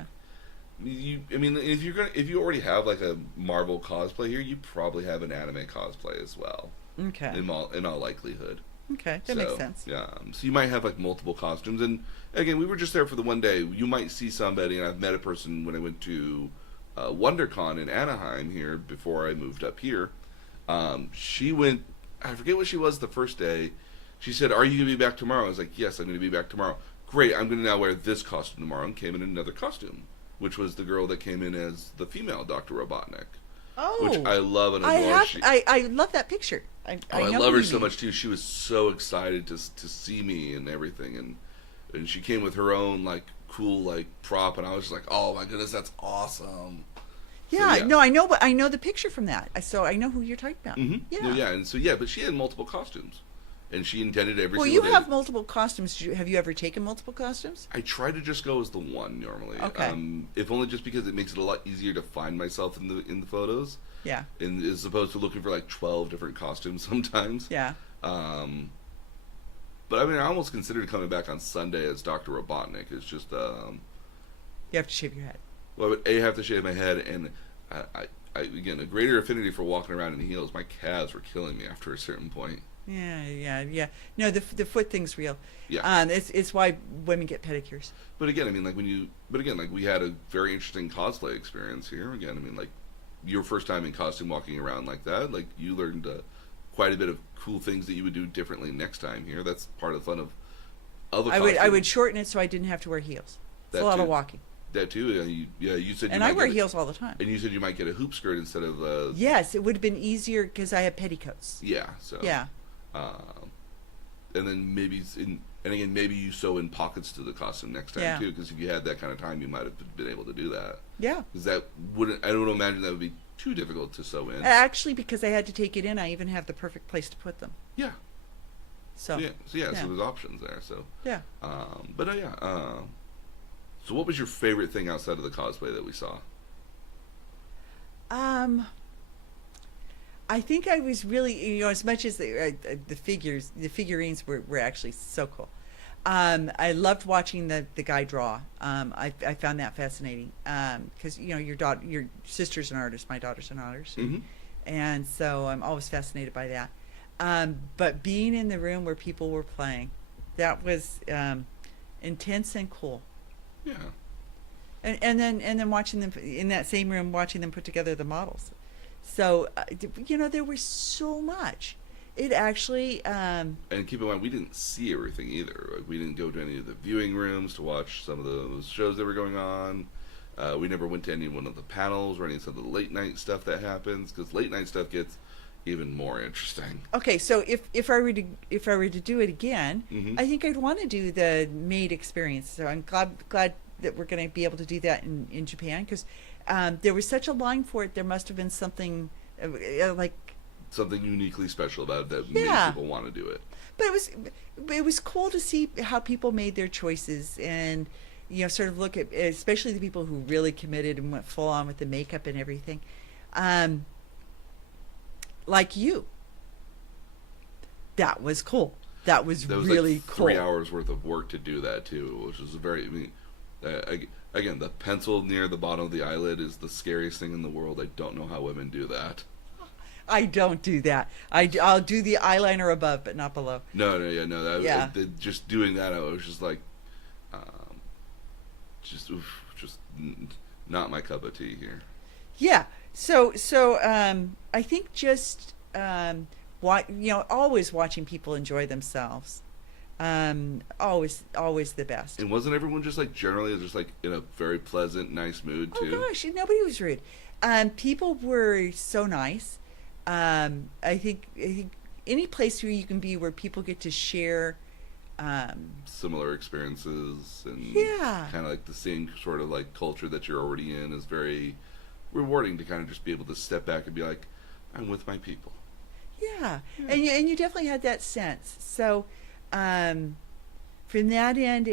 yeah. I mean, if you already have like a Marvel cosplay here, you probably have an anime cosplay as well. Okay. In all likelihood. Okay, that makes sense. Yeah, so you might have like multiple costumes, and again, we were just there for the one day. You might see somebody, and I've met a person when I went to WonderCon in Anaheim here before I moved up here. She went, I forget what she was the first day. She said, "Are you going to be back tomorrow?" I was like, "Yes, I'm going to be back tomorrow." Great, I'm going to now wear this costume tomorrow, and came in another costume, which was the girl that came in as the female Dr. Robotnik. Oh, Which I love and adore. I love that picture. I know love her you so mean. much too. She was so excited to see me and everything, and she came with her own like cool like prop, and I was just like, oh my goodness, that's awesome. Yeah, So, yeah. no, I know the picture from that. So I know who you're talking about. Mm-hmm. Yeah. No, yeah, and so yeah, but she had multiple costumes, and she intended every. Well, single you day. have multiple costumes. Have you ever taken multiple costumes? I try to just go as the one normally. Okay. If only just because it makes it a lot easier to find myself in the photos. Yeah. And as opposed to looking for like 12 different costumes sometimes. Yeah. But I mean, I almost considered coming back on Sunday as Dr. Robotnik. It's just, You have to shave your head. well, I would have to shave my head, and I again, a greater affinity for walking around in heels. My calves were killing me after a certain point. Yeah. No, the foot thing's real. Yeah. It's why women get pedicures. But again, I mean, like we had a very interesting cosplay experience here. Again, I mean, like your first time in costume walking around like that, like you learned quite a bit of cool things that you would do differently next time here. That's part of the fun of other. I would shorten it so I didn't have to wear heels. It's That a lot too. of walking. That too. You said. And I wear heels all the time. And you said you might get a hoop skirt instead of. Yes, it would have been easier because I have petticoats. Yeah. So. Yeah. And then maybe you sew in pockets to the costume next time too, because if you had that kind of time, you might have been able to do that. Yeah. Because I don't imagine that would be too difficult to sew in. Actually, because I had to take it in, I even have the perfect place to put them. Yeah. So. So there's options there. So. Yeah. But yeah. So what was your favorite thing outside of the cosplay that we saw? I think I was really, as much as the figurines were actually so cool. I loved watching the guy draw. I found that fascinating because your sister's an artist, my daughter's an artist, Mm-hmm. and so I'm always fascinated by that. But being in the room where people were playing, that was intense and cool. Yeah. And then watching them in that same room, watching them put together the models. So there was so much. It actually. And keep in mind, we didn't see everything either. Like, we didn't go to any of the viewing rooms to watch some of those shows that were going on. We never went to any one of the panels or any of the late night stuff that happens, because late night stuff gets even more interesting. Okay, so if I were to do it again, Mm-hmm. I think I'd want to do the maid experience. So I'm glad that we're going to be able to do that in Japan, because there was such a line for it. There must have been something like something uniquely special about it that Yeah. made people want to do it. But it was cool to see how people made their choices, and sort of look at, especially the people who really committed and went full on with the makeup and everything, like you. That was cool. That was really like cool. 3 hours worth of work to do that too, which is again, the pencil near the bottom of the eyelid is the scariest thing in the world. I don't know how women do that. I don't do that. I'll do the eyeliner above, but not below. No. That, Yeah. Just doing that, I was just like, not my cup of tea here. Yeah. So I think just always watching people enjoy themselves, always the best. And wasn't everyone just like generally just like in a very pleasant, nice mood too? Oh gosh, nobody was rude. People were so nice. I think any place where you can be where people get to share Similar experiences and Yeah. kind of like the same sort of like culture that you're already in is very rewarding to kind of just be able to step back and be like, I'm with my people. Yeah. And you definitely had that sense. So from that end,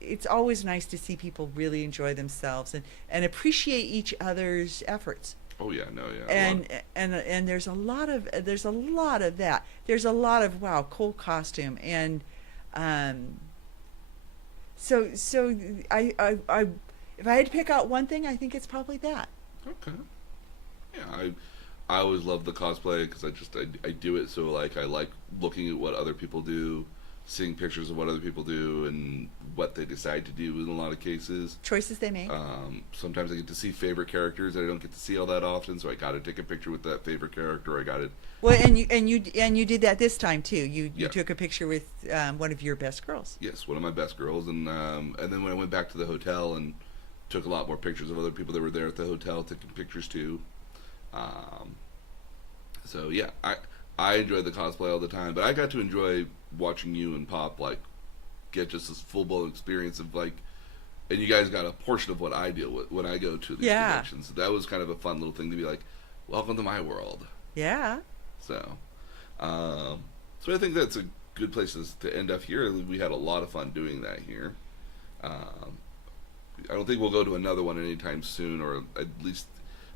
it's always nice to see people really enjoy themselves and appreciate each other's efforts. Oh yeah, no, yeah. And there's a lot of that. There's a lot of wow, cool costume, and so I if I had to pick out one thing, I think it's probably that. Okay. Yeah, I always love the cosplay because I do it so like I like looking at what other people do, seeing pictures of what other people do and what they decide to do in a lot of cases. Choices they make. Sometimes I get to see favorite characters that I don't get to see all that often, so I got to take a picture with that favorite character. I got it. Well, and you did that this time too. You Yeah. took a picture with one of your best girls. Yes, one of my best girls, and then when I went back to the hotel and took a lot more pictures of other people that were there at the hotel, taking pictures too. So yeah, I enjoy the cosplay all the time, but I got to enjoy watching you and Pop like get just this full blown experience of like, and you guys got a portion of what I deal with when I go to these conventions. So that was kind of a fun little thing to be like, welcome to my world. Yeah. So I think that's a good place to end up here. We had a lot of fun doing that here. I don't think we'll go to another one anytime soon, or at least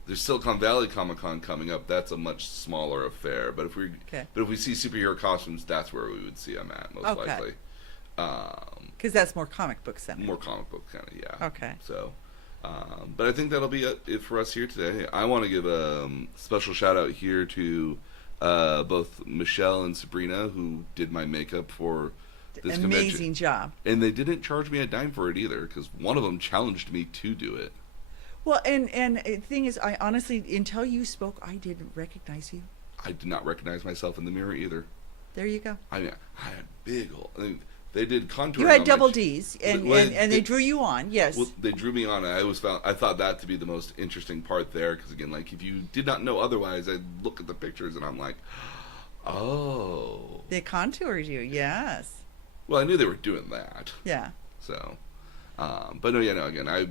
there's Silicon Valley Comic-Con coming up. That's a much smaller affair. But if we see superhero costumes, that's where we would see them at most likely. Because that's more comic book centered. More comic book kind of, yeah. Okay. So, but I think that'll be it for us here today. I want to give a special shout out here to both Michelle and Sabrina, who did my makeup for this convention. Amazing job. And they didn't charge me a dime for it either, because one of them challenged me to do it. Well, and the thing is, I honestly, until you spoke, I didn't recognize you. I did not recognize myself in the mirror either. There you go. I mean, I had big old. I mean, they did contouring. You had on double my D's, and they drew you on. Yes. Well, they drew me on. I thought that to be the most interesting part there, because again, like if you did not know otherwise, I'd look at the pictures and I'm like, oh. They contoured you. Yes. Well, I knew they were doing that. Yeah. So, but no, yeah, no. Again, I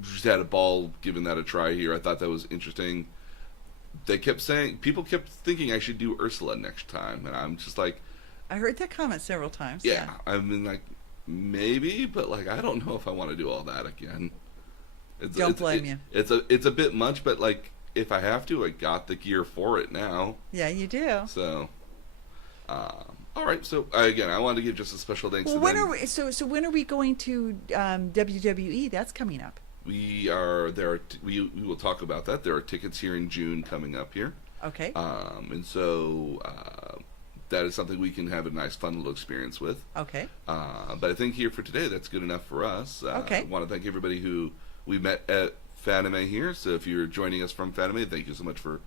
just had a ball giving that a try here. I thought that was interesting. People kept thinking I should do Ursula next time, and I'm just like, I heard that comment several times. yeah. I mean, like, maybe, but like, I don't know if I want to do all that again. Don't blame you. It's a bit much, but like, if I have to, I got the gear for it now. Yeah, you do. So, all right. So again, I wanted to give just a special thanks. Well, to when them. are we? So when are we going to WWE? That's coming up. We are there. We will talk about that. There are tickets here in June coming up here. Okay. And so that is something we can have a nice, fun little experience with. Okay. But I think here for today, that's good enough for us. Okay. I want to thank everybody who we met at Fanime here. So if you're joining us from Fanime, thank you so much for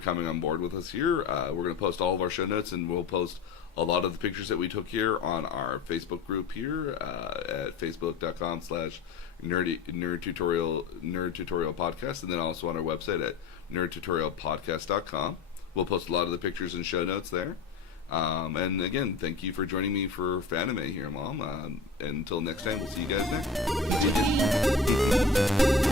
coming on board with us here. We're going to post all of our show notes, and we'll post a lot of the pictures that we took here on our Facebook group here at facebook.com/nerd tutorial podcast, and then also on our website at nerdtutorialpodcast.com. We'll post a lot of the pictures and show notes there. And again, thank you for joining me for Fanime here, Mom. Until next time, we'll see you guys next.